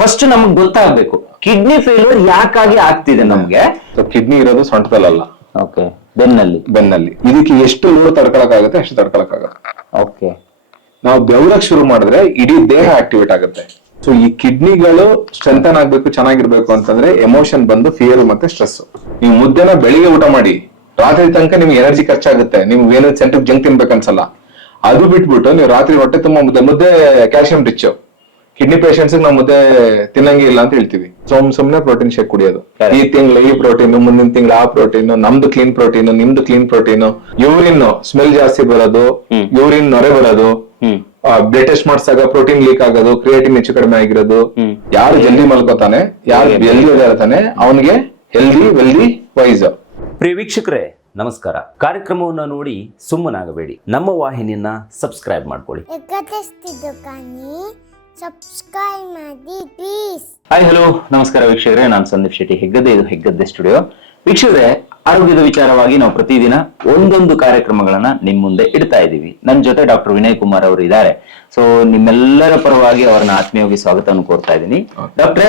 First ನಮ್ಗೆ ಗೊತ್ತಾಗ್ಬೇಕು. Kidney failure ಯಾಕಾಗಿ ಆಗ್ತಿದೆ ನಮ್ಗೆ? ಕಿಡ್ನಿ ಇರೋದು ಸೊಂಟದಲ್ಲ ಓಕೆ ಬೆನ್ನಲ್ಲಿ. ಬೆನ್ನಲ್ಲಿ. ಇದಕ್ಕೆ ಎಷ್ಟು ಲೋಡ್ ತಡ್ಕೊಳಕ್ಕಾಗುತ್ತೆ ಅಷ್ಟು ತಡ್ಕೊಳಕ್ಕಾಗತ್ತೆ ಓಕೆ ನಾವು ಬೆವರಕ್ ಶುರು ಮಾಡಿದ್ರೆ ಇಡೀ ದೇಹ ಆಕ್ಟಿವೇಟ್ ಆಗುತ್ತೆ. ಸೊ ಈ ಕಿಡ್ನಿಗಳು ಸ್ಟ್ರೆಂಥನ್ ಆಗ್ಬೇಕು ಚೆನ್ನಾಗಿರ್ಬೇಕು ಅಂತಂದ್ರೆ ಎಮೋಷನ್ ಬಂದು ಫಿಯರ್ ಮತ್ತೆ ಸ್ಟ್ರೆಸ್ ನೀವು ಮುದ್ದೆನ ಬೆಳಿಗ್ಗೆ ಊಟ ಮಾಡಿ ರಾತ್ರಿ ತನಕ ನಿಮ್ಗೆ ಎನರ್ಜಿ ಖರ್ಚಾಗುತ್ತೆ. ನಿಮ್ಗೆ ಏನೋ ಸೆಂಟ್ರಿಗೆ ಜಂಕ್ ತಿನ್ಬೇಕು ಅನ್ಸಲ್ಲ ಅದು ಬಿಟ್ಬಿಟ್ಟು ನೀವು ರಾತ್ರಿ ಹೊಟ್ಟೆ ತುಂಬಾ ಮುದ್ದೆ ಮುದ್ದೆ ಕ್ಯಾಲ್ಸಿಯಂ ರಿಚ್ ಕಿಡ್ನಿ ಪೇಷಂಟ್ಸ್ ನಾವು ಮುದ್ದೆ ತಿನ್ನಂಗೆ ಇಲ್ಲ ಅಂತ ಹೇಳ್ತೀವಿ. ಸುಮ್ ಸುಮ್ನೆ ಪ್ರೋಟೀನ್ ಶೇಕ್ ಕುಡಿಯೋದು. ಈ ತಿಂಗಳು ಈ ಪ್ರೋಟೀನ್ ಮುಂದಿನ ತಿಂಗಳು ಆ ಪ್ರೋಟೀನ್ ನಮ್ದು ಕ್ಲೀನ್ ಪ್ರೋಟೀನ್ ನಿಮ್ದು ಕ್ಲೀನ್ ಪ್ರೋಟೀನ್ ಯೂರಿನ್ ಸ್ಮೆಲ್ ಜಾಸ್ತಿ ಬರೋದು. ಯೂರಿನ್ ನೊರೆ ಬರೋದು ಬ್ಲಡ್ ಟೆಸ್ಟ್ ಮಾಡಿಸಿದಾಗ ಪ್ರೋಟೀನ್ ಲೀಕ್ ಆಗೋದು ಕ್ರಿಯೇಟಿನ್ ಹೆಚ್ಚು ಕಡಿಮೆ ಆಗಿರೋದು. ಯಾರು ಜಲ್ದಿ ಮಲ್ಕೋತಾನೆ ಯಾರು ಜಲ್ದಿ ಇರ್ತಾನೆ ಅವನಿಗೆ ಹೆಲ್ದಿ ವೆಲ್ದಿ ವೈಸ್ ಪ್ರಿಯ ವೀಕ್ಷಕರೇ ನಮಸ್ಕಾರ. ಕಾರ್ಯಕ್ರಮವನ್ನು ನೋಡಿ ಸುಮ್ಮನಾಗಬೇಡಿ. ನಮ್ಮ ವಾಹಿನಿಯನ್ನ ಸಬ್ಸ್ಕ್ರೈಬ್ ಮಾಡ್ಕೊಳ್ಳಿ. ಸಬ್ಸ್ಕ್ರೈಬ್ ಮಾಡಿ ಪ್ಲೀಸ್ ಹಾಯ್ ಹಲೋ ನಮಸ್ಕಾರ ವೀಕ್ಷಕರೇ ನಾನು ಸಂದೀಪ್ ಶೆಟ್ಟಿ ಹೆಗ್ಗದ್ದೆ ಇದು ಹೆಗ್ಗದ್ದೆ ಸ್ಟುಡಿಯೋ ವೀಕ್ಷಕರೇ ಆರೋಗ್ಯದ ವಿಚಾರವಾಗಿ ನಾವು ಪ್ರತಿದಿನ ಒಂದೊಂದು ಕಾರ್ಯಕ್ರಮಗಳನ್ನ ನಿಮ್ ಮುಂದೆ ಇಡ್ತಾ ಇದ್ದೀವಿ. ನನ್ನ ಜೊತೆ ಡಾಕ್ಟರ್ ವಿನಯ್ ಕುಮಾರ್ ಅವರು ಇದ್ದಾರೆ. ಸೊ ನಿಮ್ಮೆಲ್ಲರ ಪರವಾಗಿ ಅವರನ್ನ ಆತ್ಮೀಯವಾಗಿ ಸ್ವಾಗತವನ್ನು ಕೋರ್ತಾ ಇದ್ದೀನಿ. ಡಾಕ್ಟ್ರೆ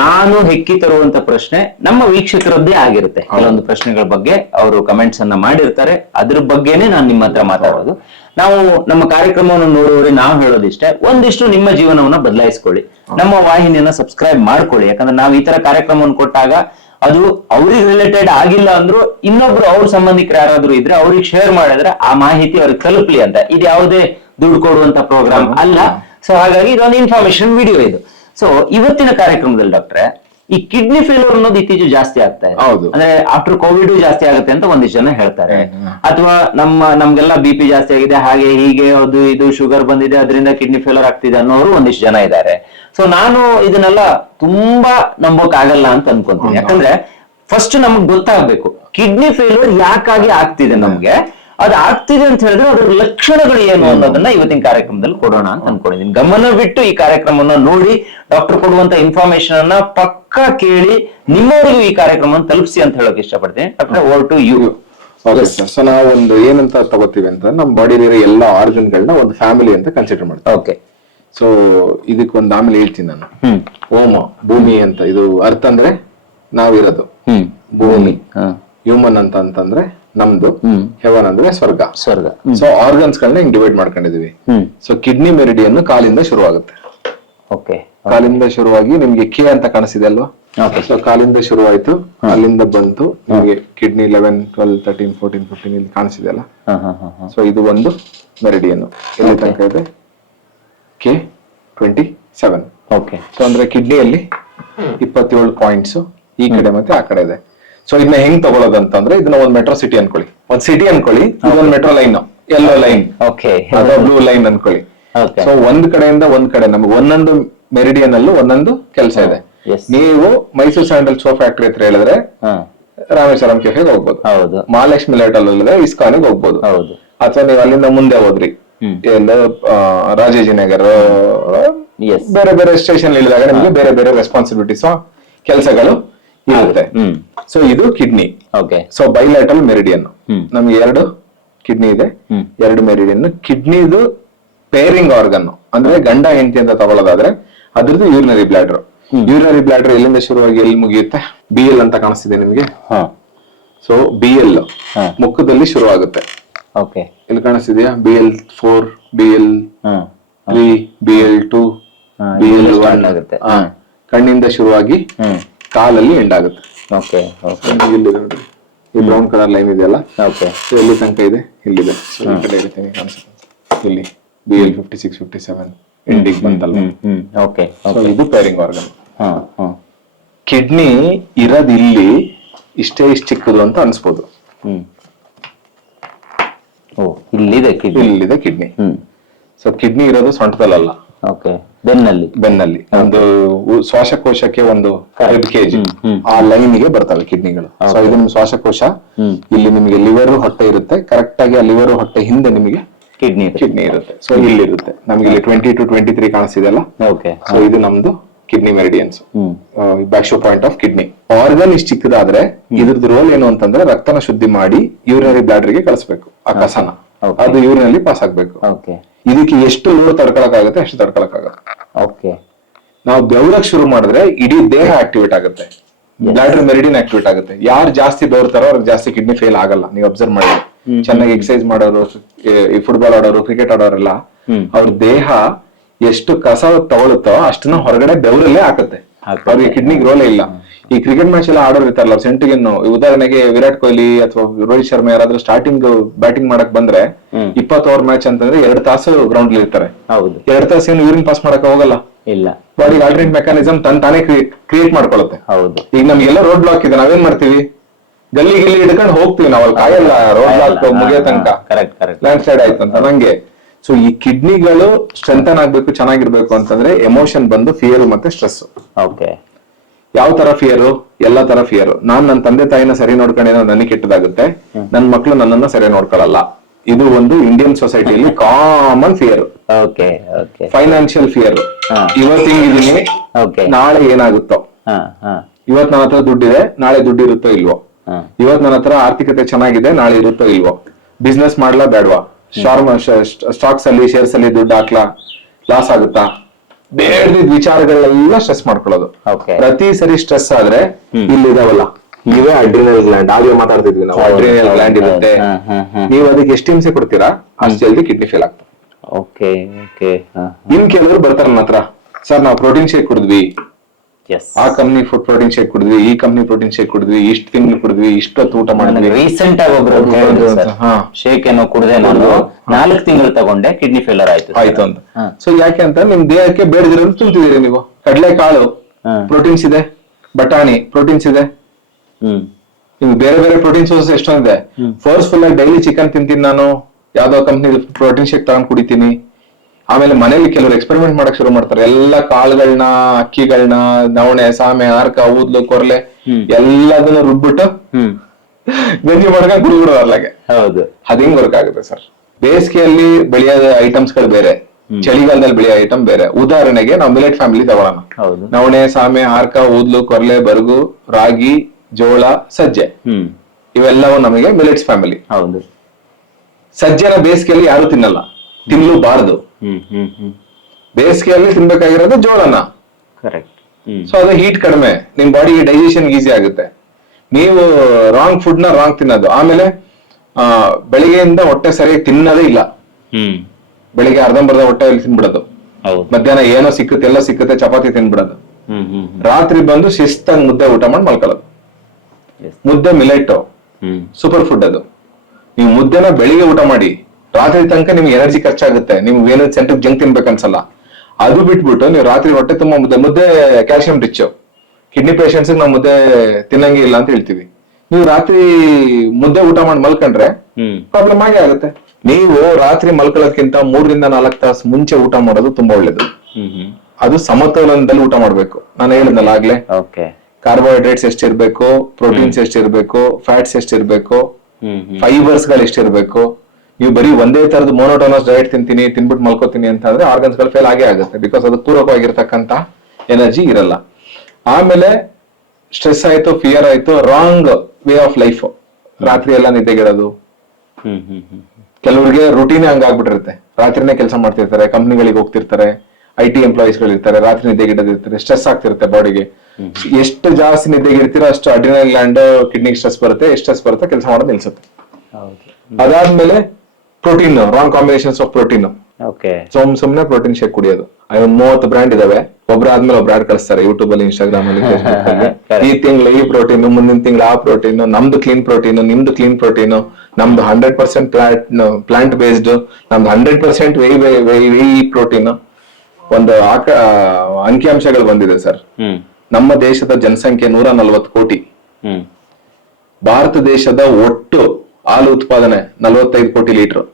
ನಾನು ಹೆಕ್ಕಿ ತರುವಂತ ಪ್ರಶ್ನೆ ನಮ್ಮ ವೀಕ್ಷಕರದ್ದೇ ಆಗಿರುತ್ತೆ. ಕೆಲವೊಂದು ಪ್ರಶ್ನೆಗಳ ಬಗ್ಗೆ ಅವರು ಕಮೆಂಟ್ಸ್ ಅನ್ನ ಮಾಡಿರ್ತಾರೆ. ಅದ್ರ ಬಗ್ಗೆನೆ ನಾನು ನಿಮ್ಮ ಹತ್ರ ಮಾತಾಡೋದು. ನಾವು ನಮ್ಮ ಕಾರ್ಯಕ್ರಮವನ್ನು ನೋಡುವವರೆ ನಾವು ಹೇಳೋದಿಷ್ಟೇ ಒಂದಿಷ್ಟು ನಿಮ್ಮ ಜೀವನವನ್ನ ಬದಲಾಯಿಸ್ಕೊಳ್ಳಿ. ನಮ್ಮ ವಾಹಿನಿಯನ್ನ ಸಬ್ಸ್ಕ್ರೈಬ್ ಮಾಡ್ಕೊಳ್ಳಿ. ಯಾಕಂದ್ರೆ ನಾವು ಈ ತರ ಕಾರ್ಯಕ್ರಮವನ್ನು ಕೊಟ್ಟಾಗ ಅದು ಅವ್ರಿಗೆ ರಿಲೇಟೆಡ್ ಆಗಿಲ್ಲ ಅಂದ್ರು ಇನ್ನೊಬ್ರು ಅವ್ರ ಸಂಬಂಧಿಕರು ಯಾರಾದ್ರೂ ಇದ್ರೆ ಅವ್ರಿಗೆ ಶೇರ್ ಮಾಡಿದ್ರೆ ಆ ಮಾಹಿತಿ ಅವ್ರಿಗೆ ತಲುಪ್ಲಿ ಅಂತ. ಇದು ಯಾವುದೇ ದುಡ್ಡು ಕೊಡುವಂತ ಪ್ರೋಗ್ರಾಮ್ ಅಲ್ಲ. ಸೊ ಹಾಗಾಗಿ ಇದೊಂದು ಇನ್ಫಾರ್ಮೇಶನ್ ವಿಡಿಯೋ ಇದು. ಸೊ ಇವತ್ತಿನ ಕಾರ್ಯಕ್ರಮದಲ್ಲಿ ಡಾಕ್ಟ್ರೆ ಈ ಕಿಡ್ನಿ ಫೇಲ್ಯೂರ್ ಅನ್ನೋದು ಇತ್ತೀಚು ಜಾಸ್ತಿ ಆಗ್ತಾ ಇದೆ. ಹೌದು. ಅಂದ್ರೆ ಆಫ್ಟರ್ ಕೋವಿಡ್ ಜಾಸ್ತಿ ಆಗುತ್ತೆ ಅಂತ ಒಂದಿಷ್ಟು ಜನ ಹೇಳ್ತಾರೆ. ಅಥವಾ ನಮ್ಮ ನಮ್ಗೆಲ್ಲ ಬಿ ಪಿ ಜಾಸ್ತಿ ಆಗಿದೆ ಹಾಗೆ ಹೀಗೆ ಅದು ಇದು ಶುಗರ್ ಬಂದಿದೆ ಅದರಿಂದ ಕಿಡ್ನಿ ಫೇಲ್ಯೂರ್ ಆಗ್ತಿದೆ ಅನ್ನೋರು ಒಂದಿಷ್ಟು ಜನ ಇದ್ದಾರೆ. ಸೊ ನಾನು ಇದನ್ನೆಲ್ಲ ತುಂಬಾ ನಂಬೋಕ್ ಆಗಲ್ಲ ಅಂತ ಅನ್ಕೊಂತೀನಿ. ಯಾಕಂದ್ರೆ ಫಸ್ಟ್ ನಮಗ್ ಗೊತ್ತಾಗ್ಬೇಕು. ಕಿಡ್ನಿ ಫೇಲ್ಯೂರ್ ಯಾಕಾಗಿ ಆಗ್ತಿದೆ ನಮ್ಗೆ? ಅದು ಆಗ್ತಿದೆ ಅಂತ ಹೇಳಿದ್ರೆ ಅದ್ರ ಲಕ್ಷಣಗಳು ಏನು ಅನ್ನೋದನ್ನ ಇವತ್ತಿನ ಕಾರ್ಯಕ್ರಮದಲ್ಲಿ ಕೊಡೋಣ ಅಂತ ಅನ್ಕೊಂಡಿದ್ದೀನಿ ಗಮನ ಬಿಟ್ಟು ಈ ಕಾರ್ಯಕ್ರಮವನ್ನ ನೋಡಿ ಡಾಕ್ಟರ್ ಕೊಡುವಂತ ಇನ್ಫಾರ್ಮೇಶನ್ ಅನ್ನ ಪಕ್ಕಾ ಕೇಳಿ ನಿಮ್ಮವರಿಗೂ ಈ ಕಾರ್ಯಕ್ರಮವನ್ನು ತಲುಪಿಸಿ ಅಂತ ಹೇಳಕ್ ಇಷ್ಟಪಡ್ತೀನಿ. Doctor over to you so ನಾವು ಒಂದು ಏನಂತ ತಗೋತೀವಿ ಅಂತ ನಮ್ಮ ಬಾಡಿಲಿರೋ ಎಲ್ಲ ಆರ್ಗನ್ಗಳನ್ನ ಒಂದು ಫ್ಯಾಮಿಲಿ ಅಂತ ಕನ್ಸಿಡರ್ ಮಾಡ್ತೀವಿ. ಓಕೆ ಸೊ ಇದಕ್ಕೆ ಒಂದು ಆಮೇಲೆ ಹೇಳ್ತೀನಿ ನಾನು. ಹ್ಮ್. ಓಮ ಭೂಮಿ ಅಂತ ಇದು ಅರ್ಥ ಅಂದ್ರೆ ನಾವಿರೋದು. ಭೂಮಿ. ಹ್ಯೂಮನ್ ಅಂತ ಅಂತಂದ್ರೆ ನಮ್ದು. ಹೆವನ್ ಅಂದ್ರೆ ಸ್ವರ್ಗ. ಸ್ವರ್ಗ. ಸೊ ಆರ್ಗನ್ಸ್ ಗಳನ್ನ ಹಿಂಗ್ ಡಿವೈಡ್ ಮಾಡ್ಕೊಂಡಿದೀವಿ. ಸೊ ಕಿಡ್ನಿ ಮೆರಿಡಿಯನ್ನು ಕಾಲಿಂದ ಶುರುವಾಗುತ್ತೆ. ಓಕೆ. ಕಾಲಿಂದ ಶುರುವಾಗಿ ನಿಮ್ಗೆ ಕೆ ಅಂತ ಕಾಣಿಸಿದೆ ಅಲ್ವಾ? ಸೊ ಕಾಲಿಂದ ಶುರುವಾಯ್ತು ಅಲ್ಲಿಂದ ಬಂತು ನಿಮಗೆ kidney eleven twelve thirteen fourteen fifteen ಇಲ್ಲಿ ಕಾಣಿಸಿದೆ ಅಲ್ಲ? ಸೊ ಇದು ಒಂದು ಮೆರಿಡಿಯನ್ ಎಲ್ಲಿ ತನಕ ಇದೆ? K twenty seven okay so ಅಂದ್ರೆ ಕಿಡ್ನಿಯಲ್ಲಿ ಇಪ್ಪತ್ತೇಳು ಪಾಯಿಂಟ್ಸ್ ಈ ಕಡೆ ಮತ್ತೆ ಆ ಕಡೆ ಇದೆ. ಸೊ ಇದನ್ನ ಹೆಂಗ್ ತಗೊಳ್ಳೋದಂತಂದ್ರೆ ಇದನ್ನ ಒಂದು ಮೆಟ್ರೋ ಸಿಟಿ ಅನ್ಕೊಳ್ಳಿ. ಒಂದ್ ಸಿಟಿ ಅನ್ಕೊಳ್ಳಿ ಇದೊಂದು metro line yellow line okay blue line ಅನ್ಕೊಳ್ಳಿ. ಓಕೆ ಸೊ ಒಂದ್ ಕಡೆಯಿಂದ ಒಂದ್ ಕಡೆ ನಮ್ಗೆ ಒಂದೊಂದು ಮೆರಿಡಿಯನ್ ಅಲ್ಲೂ ಒಂದೊಂದು ಕೆಲಸ ಇದೆ. ನೀವು ಮೈಸೂರು ಸ್ಯಾಂಡಲ್ ಸೋ ಫ್ಯಾಕ್ಟ್ರಿ ಹತ್ರ ಹೇಳಿದ್ರೆ ಹ. ರಾಮೇಶ್ವರಂ ಕೆಫೆಗೆ ಹೋಗ್ಬೋದು. ಹೌದು. ಮಹಾಲಕ್ಷ್ಮಿ ಲೈಟ್ ಅಲ್ಲಿ ಇಸ್ಕಾನಿಗೆ ಹೋಗ್ಬೋದು. ಹೌದು. ಅಥವಾ ನೀವು ಅಲ್ಲಿಂದ ಮುಂದೆ ಹೋದ್ರಿ. ಎಲ್ಲ ರಾಜಾಜಿನಗರ್. ಬೇರೆ ಬೇರೆ ಸ್ಟೇಷನ್ ಇಳಿದಾಗ ನಿಮಗೆ ಬೇರೆ ಬೇರೆ ರೆಸ್ಪಾನ್ಸಿಬಿಲಿಟೀಸ್ ಕೆಲಸಗಳು ಇರುತ್ತೆ. ಸೊ ಇದು kidney okay so bilateral meridian. ನಮ್ಗೆ ಎರಡು ಕಿಡ್ನಿ ಇದೆ. ಎರಡು ಮೆರಿಡಿಯನ್ ಕಿಡ್ನಿದು ಪೇರಿಂಗ್ ಆರ್ಗನ್ ಅಂದ್ರೆ ಗಂಡ ಹೆಂಡತಿ ಅಂತ ತಗೊಳ್ಳೋದಾದ್ರೆ ಅದ್ರದ್ದು ಯೂರಿನರಿ ಬ್ಲಾಡರ್ ಯೂರಿನರಿ ಬ್ಲಾಡರ್ ಎಲ್ಲಿಂದ ಶುರುವಾಗಿ ಎಲ್ಲಿ ಮುಗಿಯುತ್ತೆ? ಬಿ ಎಲ್ ಅಂತ ಕಾಣಿಸ್ತಿದೆ ನಿಮ್ಗೆ? ಹ. So B L. ಮುಖದಲ್ಲಿ ಶುರು ಆಗುತ್ತೆ ಓಕೆ ಇಲ್ಲಿ ಕಾಣಿಸ್ತಿದ್ಯಾ? B L four B L three B L two B L one ಆಗುತ್ತೆ. ಕಣ್ಣಿಂದ ಶುರುವಾಗಿ ಕಾಲಲ್ಲಿ ಎಂಡ್ ಆಗುತ್ತೆ. ಓಕೆ ಓಕೆ ಇಲ್ಲಿ ಈ ಬ್ರೌನ್ ಕಲರ್ ಲೈನ್ ಇದೆಯಲ್ಲ? ಓಕೆ ಎಲ್ಲಿ ತನಕ ಇದೆ? ಇಲ್ಲಿದೆ. ಸೊ ಈ ಕಡೆ ಇರುತ್ತೆ ಕಾಣಿಸುತ್ತೆ. ಇಲ್ಲಿ B L fifty six fifty seven ಎಂಡಿಗೆ ಬಂತಲ್ಲ ಓಕೆ ಇದು ಪೇರಿಂಗ್ ಆರ್ಗನ್ ಹ ಹ. ಕಿಡ್ನಿ ಇರೋದು ಇಲ್ಲಿ ಇಷ್ಟೇ ಇಷ್ಟು ಚಿಕ್ಕದು ಅಂತ ಅನ್ಸ್ಬೋದು. ಇಲ್ಲಿದೆ ಕಿಡ್ನಿ ಇಲ್ಲಿದೆ ಕಿಡ್ನಿ ಸೊ ಕಿಡ್ನಿ ಇರೋದು ಸೊಂಟದಲ್ಲ ಓಕೆ ಬೆನ್ನಲ್ಲಿ. ಬೆನ್ನಲ್ಲಿ. ಒಂದು ಶ್ವಾಸಕೋಶಕ್ಕೆ ಒಂದು ಎರಡ್ ಕೆಜಿ. ಆ ಲೈನ್ಗೆ ಬರ್ತವೆ ಕಿಡ್ನಿಗಳು ಸೊ ಇದು ನಿಮ್ ಶ್ವಾಸಕೋಶ. ಇಲ್ಲಿ ನಿಮಗೆ ಲಿವರ್ ಹೊಟ್ಟೆ ಇರುತ್ತೆ. ಕರೆಕ್ಟ್ ಆಗಿ ಆ ಲಿವರ್ ಹೊಟ್ಟೆ ಹಿಂದೆ ನಿಮಗೆ ಕಿಡ್ನಿ ಕಿಡ್ನಿ ಇರುತ್ತೆ. ಸೊ ಇಲ್ಲಿರುತ್ತೆ. ನಮ್ಗೆ ಇಲ್ಲಿ ಟ್ವೆಂಟಿ ಟು ಟ್ವೆಂಟಿ ತ್ರೀ ಕಾಣಿಸ್ತಿದೆಲ್ಲ ಓಕೆ ಸೊ ಇದು ನಮ್ದು kidney meridians back shu point of kidney organ ಇಷ್ಟು ಚಿಕ್ಕದಾದ್ರೆ ಇದ್ರದ್ದು ರೋಲ್ ಏನು ಅಂತಂದ್ರೆ ರಕ್ತನ ಶುದ್ಧಿ ಮಾಡಿ ಯೂರಿನರಿ ಬ್ಲಾಡರ್ಗೆ ಕಳಿಸ್ಬೇಕು ಆ ಕಸನ ಅದು ಯೂರಿನಲ್ಲಿ ಪಾಸ್ ಆಗ್ಬೇಕು. ಇದಕ್ಕೆ ಎಷ್ಟು ಲೋಡ್ ತಡ್ಕೊಳಕ್ಕಾಗುತ್ತೆ ಅಷ್ಟು ತಡ್ಕೊಳಕ್ಕಾಗತ್ತೆ ಓಕೆ ನಾವು ಬೆವರಕ್ ಶುರು ಮಾಡಿದ್ರೆ ಇಡೀ ದೇಹ ಆಕ್ಟಿವೇಟ್ ಆಗುತ್ತೆ. ಬ್ಲಾಡರ್ ಮೆರಿಡಿನ್ ಆಕ್ಟಿವೇಟ್ ಆಗುತ್ತೆ. ಯಾರು ಜಾಸ್ತಿ ಬೆವರ್ತಾರೋ ಅವ್ರಿಗೆ ಜಾಸ್ತಿ ಕಿಡ್ನಿ ಫೇಲ್ ಆಗಲ್ಲ. ನೀವು ಅಬ್ಸರ್ವ್ ಮಾಡಿ. ಚೆನ್ನಾಗಿ ಎಕ್ಸರ್ಸೈಸ್ ಮಾಡೋರು ಈ ಫುಟ್ಬಾಲ್ ಆಡೋರು ಕ್ರಿಕೆಟ್ ಆಡೋರೆಲ್ಲ ಅವ್ರ ದೇಹ ಎಷ್ಟು ಕಸ ತಗೊಳುತ್ತೋ ಅಷ್ಟನ್ನ ಹೊರಗಡೆ ಬೆವರಲ್ಲೇ ಹಾಕುತ್ತೆ. ಅವ್ರಿಗೆ ಕಿಡ್ನಿ ರೋಲೇ ಇಲ್ಲ. ಈ ಕ್ರಿಕೆಟ್ ಮ್ಯಾಚ್ ಎಲ್ಲ ಆಡೋರು ಇರ್ತಾರಲ್ಲ ಸೆಂಟಿಗೆನ್ನು ಉದಾಹರಣೆಗೆ ವಿರಾಟ್ ಕೊಹ್ಲಿ ಅಥವಾ ರೋಹಿತ್ ಶರ್ಮಾ ಯಾರಾದ್ರೂ ಸ್ಟಾರ್ಟಿಂಗ್ ಬ್ಯಾಟಿಂಗ್ ಮಾಡಕ್ ಬಂದ್ರೆ. ಇಪ್ಪತ್ತು ಓವರ್ ಮ್ಯಾಚ್ ಅಂತಂದ್ರೆ ಎರಡ್ ತಾಸು ಗ್ರೌಂಡ್ ಅಲ್ಲಿ ಇರ್ತಾರೆ. ಹೌದು. ಎರಡು ತಾಸು ಏನು ಯೂರಿನ್ ಪಾಸ್ ಮಾಡಕ್ ಹೋಗಲ್ಲ. ಇಲ್ಲ. ಬಾಡಿಗೆ ಆಲ್ಟರ್ನೇಟ್ ಮೆಕಾನಿಸಮ್ ತನ್ ತಾನೇ ಕ್ರಿಯೇಟ್ ಮಾಡ್ಕೊಳ್ಳುತ್ತೆ. ಹೌದು. ಈಗ ನಮ್ಗೆಲ್ಲ ರೋಡ್ ಬ್ಲಾಕ್ ಇದೆ ನಾವೇನ್ ಮಾಡ್ತೀವಿ? ಗಲ್ಲಿ ಗಿಲ್ಲಿ ಹಿಡ್ಕೊಂಡು ಹೋಗ್ತೀವಿ ನಾವ್ ಅಲ್ಲಿ ಕಾಯಲ್ಲ ರೋಡ್ ಬ್ಲಾಕ್ ಮುಗಿಯೋ ತನಕ. ಕರೆಕ್ಟ್ ಕರೆಕ್ಟ್ ಲ್ಯಾಂಡ್ ಸ್ಲೈಡ್ ಆಯ್ತು ಅಂತ ನಂಗೆ. ಸೊ ಈ ಕಿಡ್ನಿಗಳು ಸ್ಟ್ರೆಂಥನ್ ಆಗ್ಬೇಕು ಚೆನ್ನಾಗಿರ್ಬೇಕು ಅಂತಂದ್ರೆ ಎಮೋಷನ್ ಬಂದು ಫಿಯರ್ ಮತ್ತೆ ಸ್ಟ್ರೆಸ್ ಓಕೆ ಯಾವ ತರ ಫಿಯರು ಎಲ್ಲಾ ತರ ಫಿಯರ್ ನಾನ್ ನನ್ನ ತಂದೆ ತಾಯಿನ ಸರಿ ನೋಡ್ಕೊಂಡೇನೋ ನನಗೆ ಕೆಟ್ಟದಾಗುತ್ತೆ. ನನ್ನ ಮಕ್ಕಳು ನನ್ನನ್ನ ಸರಿ ನೋಡ್ಕೊಳ್ಳಲ್ಲ ಇದು ಒಂದು Indian ಸೊಸೈಟಿಯಲ್ಲಿ common fear okay okay financial fear. ಇವತ್ತು ಹಿಂಗಿದೀನಿ ಓಕೆ ನಾಳೆ ಏನಾಗುತ್ತೋ. ಇವತ್ ನನ್ನ ಹತ್ರ ದುಡ್ಡಿದೆ ನಾಳೆ ದುಡ್ಡು ಇರುತ್ತೋ ಇಲ್ವೋ ಇವತ್ ನನ್ನ ಹತ್ರ ಆರ್ಥಿಕತೆ ಚೆನ್ನಾಗಿದೆ ನಾಳೆ ಇರುತ್ತೋ ಇಲ್ವೋ. ಬಿಸ್ನೆಸ್ ಮಾಡ್ಲಾ ಬೇಡವಾ ಸ್ಟಾಕ್ಸ್ ಅಲ್ಲಿ ಶೇರ್ಸ್ ಅಲ್ಲಿ ದುಡ್ಡು ಹಾಕ್ಲಾ ಲಾಸ್ ಆಗುತ್ತಾ? ಬೇಡದಿದ್ ವಿಚಾರಗಳೆಲ್ಲ ಸ್ಟ್ರೆಸ್ ಮಾಡ್ಕೊಳ್ಳೋದು. Okay. ಪ್ರತಿ ಸರಿ ಸ್ಟ್ರೆಸ್ ಆದ್ರೆ ಇಲ್ಲಿ ಇದಾವಲ್ಲ? ಇವೇ ಅಡ್ರಿನಲ್ ಗ್ಲ್ಯಾಂಡ್ ಆಗಲೇ ಮಾತಾಡ್ತಿದ್ವಿ ನಾವು. ಅಡ್ರಿನಲ್ ಗ್ಲ್ಯಾಂಡ್ ಇರುತ್ತೆ. ಹಾ, ಹಾ, ಹಾ. ನೀವು ಅದಕ್ಕೆ ಎಷ್ಟು ಹಿಂಸೆ ಕೊಡ್ತೀರಾ? ಅಷ್ಟು ಜಲ್ದಿ ಕಿಡ್ನಿ ಫೇಲ್ ಆಗ್ತದೆ. ಓಕೆ ಓಕೆ ಹಾ ಇನ್ ಕೆಲವರು ಬರ್ತಾರೆ ನನ್ನ ಹತ್ರ. ಸರ್ ನಾವು ಪ್ರೋಟೀನ್ ಶೇಕ್ ಕುಡಿದ್ವಿ. ಆ ಕಂಪ್ನಿ ಫುಡ್ ಪ್ರೋಟೀನ್ ಶೇಕ್ ಕುಡಿದ್ವಿ ಈ ಕಂಪ್ನಿ ಪ್ರೋಟೀನ್ ಶೇಕ್ ಕುಡಿದ್ವಿ ಇಷ್ಟು ತಿಂಗಳು ಕುಡಿದ್ವಿ ಇಷ್ಟೊತ್ತು ಊಟ ಮಾಡಿದ್ವಿ. ರೀಸೆಂಟ್ ಆಗಿ ಒಬ್ರು. ಶೇಕ್ ಏನೋ ಕುಡಿದೆ ನಾನು ನಾಲ್ಕು ತಿಂಗಳು ತಗೊಂಡೆ ಕಿಡ್ನಿ ಫೇಲರ್ ಆಯ್ತು ಆಯ್ತು ಅಂತ. ಸೊ ಯಾಕೆ ಅಂತ ನಿಮ್ ದೇಹಕ್ಕೆ ಬೇಡದಿರೋದು ತುಂಬ್ತಿದ್ದೀರಿ ನೀವು. ಕಡಲೆ ಕಾಳು ಪ್ರೋಟೀನ್ಸ್ ಇದೆ ಬಟಾಣಿ ಪ್ರೋಟೀನ್ಸ್ ಇದೆ. ಹ್ಮ್. ನಿಮ್ಗೆ ಬೇರೆ ಬೇರೆ ಪ್ರೋಟೀನ್ ಸೋರ್ಸ್ ಎಷ್ಟೊಂದಿದೆ. ಫೋರ್ಸ್ಫುಲ್ ಆಗಿ ಡೈಲಿ ಚಿಕನ್ ತಿಂತೀನಿ ನಾನು. ಯಾವ್ದೋ ಕಂಪ್ನಿ ಪ್ರೋಟೀನ್ ಶೇಕ್ ತಗೊಂಡ್ ಕುಡಿತೀನಿ. ಆಮೇಲೆ ಮನೇಲಿ ಕೆಲವರು ಎಕ್ಸ್ಪೆರಿಮೆಂಟ್ ಮಾಡಕ್ ಶುರು ಮಾಡ್ತಾರೆ. ಎಲ್ಲ ಕಾಳುಗಳನ್ನ ಅಕ್ಕಿಗಳನ್ನ ನವಣೆ ಸಾಮೆ ಆರ್ಕ ಊದ್ಲು ಕೊರ್ಲೆ ಎಲ್ಲದನ್ನು ರುಬ್ಬಿಟ್ಟು ಗಂಜಿ ಮಾಡ್ಕೊಂಡು ಕುಡಿಬಿಡೋ ಅಲ್ಲಾಗೆ ಹೌದು. ಅದ್ ಹೆಂಗ್ ವರ್ಕ್ ಆಗುತ್ತೆ ಸರ್? ಬೇಸಿಗೆಯಲ್ಲಿ ಬೆಳೆಯೋ ಐಟಮ್ಸ್ಗಳು ಬೇರೆ. ಚಳಿಗಾಲದಲ್ಲಿ ಬೆಳೆಯೋ ಐಟಮ್ ಬೇರೆ. ಉದಾಹರಣೆಗೆ ನಾವು ಮಿಲೆಟ್ ಫ್ಯಾಮಿಲಿ ತಗೊಳ್ಳೋಣ. ಹೌದು. ನವಣೆ ಸಾಮೆ ಹಾರ್ಕ ಊದ್ಲು ಕೊರ್ಲೆ ಬರಗು ರಾಗಿ ಜೋಳ ಸಜ್ಜೆ ಇವೆಲ್ಲವೂ ನಮಗೆ ಮಿಲೆಟ್ಸ್ ಫ್ಯಾಮಿಲಿ ಹೌದು. ಸಜ್ಜೆನ ಬೇಸಿಗೆಯಲ್ಲಿ ಯಾರು ತಿನ್ನಲ್ಲ. ತಿನ್ನಲೂಬಾರದು ಹ್ಮ್ ಹ್ಮ್ ಹ್ಮ್. ಬೇಸಿಗೆಯಲ್ಲಿ ತಿನ್ಬೇಕಾಗಿರೋದು ಜೋಳನ. Correct hmm. ಸೊ ಅದು ಹೀಟ್ ಕಡಿಮೆ. ನಿಮ್ ಬಾಡಿಗೆ ಡೈಜೆಷನ್ ಈಸಿ ಆಗುತ್ತೆ. ನೀವು ರಾಂಗ್ ಫುಡ್ನ ರಾಂಗ್ ತಿನ್ನೋದು. ಆಮೇಲೆ ಆ, ಬೆಳಿಗ್ಗೆಯಿಂದ ಹೊಟ್ಟೆ ಸರಿಯಾಗಿ ತಿನ್ನೋದೇ ಇಲ್ಲ. ಹ್ಮ್. ಬೆಳಿಗ್ಗೆ ಅರ್ಧಂಬರ್ಧ ಹೊಟ್ಟೆಯಲ್ಲಿ ತಿನ್ಬಿಡೋದು. ಹೌದು. ಮಧ್ಯಾಹ್ನ ಏನೋ ಸಿಕ್ಕುತ್ತೆ ಎಲ್ಲ ಸಿಕ್ಕುತ್ತೆ ಚಪಾತಿ ತಿನ್ಬಿಡೋದು. ಹ್ಮ್ ಹ್ಮ್ ಹ್ಮ್. ರಾತ್ರಿ ಬಂದು ಶಿಸ್ತಾಗಿ ಮುದ್ದೆ ಊಟ ಮಾಡಿ ಮಲ್ಕೊಳ್ಳೋದು. Yes. ಮುದ್ದೆ ಮಿಲೆಟ್. ಹ್ಮ್. ಸೂಪರ್ ಫುಡ್ ಅದು. ನೀವು ಮುದ್ದೆನ ಬೆಳಿಗ್ಗೆ ಊಟ ಮಾಡಿ ರಾತ್ರಿ ತನಕ ನಿಮ್ಗೆ ಎನರ್ಜಿ ಖರ್ಚಾಗುತ್ತೆ. ನಿಮ್ಗೆ ಏನು ಸೆಂಟ್ರಿಗೆ ಜಂಕ್ ತಿನ್ಬೇಕನ್ಸಲ್ಲ. ಅದು ಬಿಟ್ಬಿಟ್ಟು ನೀವು ರಾತ್ರಿ ಹೊಟ್ಟೆ ತುಂಬಾ ಮುದ್ದೆ ಮುದ್ದೆ ಕ್ಯಾಲ್ಸಿಯಂ ರಿಚ್ ಕಿಡ್ನಿ ಪೇಷಂಟ್ಸ್ ನಾವು ಮುದ್ದೆ ತಿನ್ನಂಗೆ ಇಲ್ಲ ಅಂತ ಹೇಳ್ತೀವಿ. ನೀವು ರಾತ್ರಿ ಮುದ್ದೆ ಊಟ ಮಾಡಿ ಮಲ್ಕೊಂಡ್ರೆ ಪ್ರಾಬ್ಲಮ್ ಆಗೇ ಆಗುತ್ತೆ. ನೀವು ರಾತ್ರಿ ಮಲ್ಕೊಳ್ಳೋದಕ್ಕಿಂತ ಮೂರರಿಂದ ನಾಲ್ಕು ತಾಸು ಮುಂಚೆ ಊಟ ಮಾಡೋದು ತುಂಬಾ ಒಳ್ಳೇದು. ಅದು ಸಮತೋಲನದಲ್ಲಿ ಊಟ ಮಾಡ್ಬೇಕು. ನಾನು ಹೇಳಿದ್ನಲ್ಲ ಆಗ್ಲೇ. ಕಾರ್ಬೋಹೈಡ್ರೇಟ್ಸ್ ಎಷ್ಟಿರ್ಬೇಕು ಪ್ರೋಟೀನ್ಸ್ ಎಷ್ಟಿರ್ಬೇಕು ಫ್ಯಾಟ್ಸ್ ಎಷ್ಟಿರ್ಬೇಕು ಫೈಬರ್ಸ್ಗಳು ಎಷ್ಟಿರ್ಬೇಕು. ನೀವು ಬರೀ ಒಂದೇ ತರದ ಮೋನೋಟೋನಸ್ ಡಯಟ್ ತಿಂತೀನಿ ತಿನ್ಬಿಟ್ಟು ಮಲ್ಕೋತೀನಿ ಅಂತ ಅಂದ್ರೆ ಆರ್ಗನ್ಸ್ಗಳು ಫೇಲ್ ಆಗೇ ಆಗುತ್ತೆ ಬಿಕಾಸ್ ಅದು ಪೂರಕವಾಗಿರ್ತಕ್ಕಂತ ಎನರ್ಜಿ ಇರಲ್ಲ. ಆಮೇಲೆ ಸ್ಟ್ರೆಸ್ ಆಯ್ತು ಫಿಯರ್ ಆಯ್ತು ರಾಂಗ್ ವೇ ಆಫ್ ಲೈಫ್ ರಾತ್ರಿ ಎಲ್ಲ ನಿದ್ದೆಗಿಡೋದು. ಕೆಲವರಿಗೆ ರುಟೀನ್ ಹಂಗಾಗ್ಬಿಟ್ಟಿರುತ್ತೆ ರಾತ್ರಿನೇ ಕೆಲಸ ಮಾಡ್ತಿರ್ತಾರೆ ಕಂಪ್ನಿಗಳಿಗೆ ಹೋಗ್ತಿರ್ತಾರೆ ಐ ಟಿ ಎಂಪ್ಲಾಯೀಸ್ಗಳು ಇರ್ತಾರೆ ರಾತ್ರಿ ನಿದ್ದೆಗಿಡದಿರ್ತಾರೆ ಸ್ಟ್ರೆಸ್ ಆಗ್ತಿರುತ್ತೆ ಬಾಡಿಗೆ. ಎಷ್ಟು ಜಾಸ್ತಿ ನಿದ್ದೆಗಿರ್ತೀರೋ ಅಷ್ಟು ಅಡ್ರಿನಲ್ ಲ್ಯಾಂಡ್ ಕಿಡ್ನಿ ಸ್ಟ್ರೆಸ್ ಬರುತ್ತೆ ಎಷ್ಟು ಸ್ಟ್ರೆಸ್ ಬರುತ್ತೆ ಕೆಲಸ ಮಾಡೋದು ನಿಲ್ಸುತ್ತೆ. ಅದಾದ್ಮೇಲೆ protein wrong combinations of protein okay ಸುಮ್ ಸುಮ್ನೆ ಪ್ರೋಟೀನ್ ಶೇಕ್ ಕುಡಿಯೋದು. ಒಂದ್ ಮೂವತ್ತು ಬ್ರ್ಯಾಂಡ್ ಇದಾವೆ. ಒಬ್ರು ಆದ್ಮೇಲೆ ಒಬ್ರು ಆಡ್ ಕಳಿಸ್ತಾರೆ ಯೂಟ್ಯೂಬ್ ಅಲ್ಲಿ ಇನ್ಸ್ಟಾಗ್ರಾಮ್ ಅಲ್ಲಿ. ಈ ತಿಂಗಳು ಈ ಪ್ರೋಟೀನ್ ಮುಂದಿನ ತಿಂಗಳು ಆ ಪ್ರೋಟೀನ್ ನಮ್ದು ಕ್ಲೀನ್ ಪ್ರೋಟೀನ್ ನಿಮ್ದು ಕ್ಲೀನ್ ಪ್ರೋಟೀನ್ ನಮ್ದು hundred percent plant plant based ನಮ್ದು ಹಂಡ್ರೆಡ್ ಪರ್ಸೆಂಟ್ ವೇಯಿ ಪ್ರೋಟೀನ್ ಒಂದು ಆಕ ಅಂಕಿಅಂಶಗಳು ಬಂದಿದೆ ಸರ್. ನಮ್ಮ ದೇಶದ ಜನಸಂಖ್ಯೆ ನೂರ ನಲ್ವತ್ತು ಕೋಟಿ ಭಾರತ ದೇಶದ ಒಟ್ಟು ಹಾಲು ಉತ್ಪಾದನೆ ನಲವತ್ತೈದು ಕೋಟಿ ಲೀಟರ್.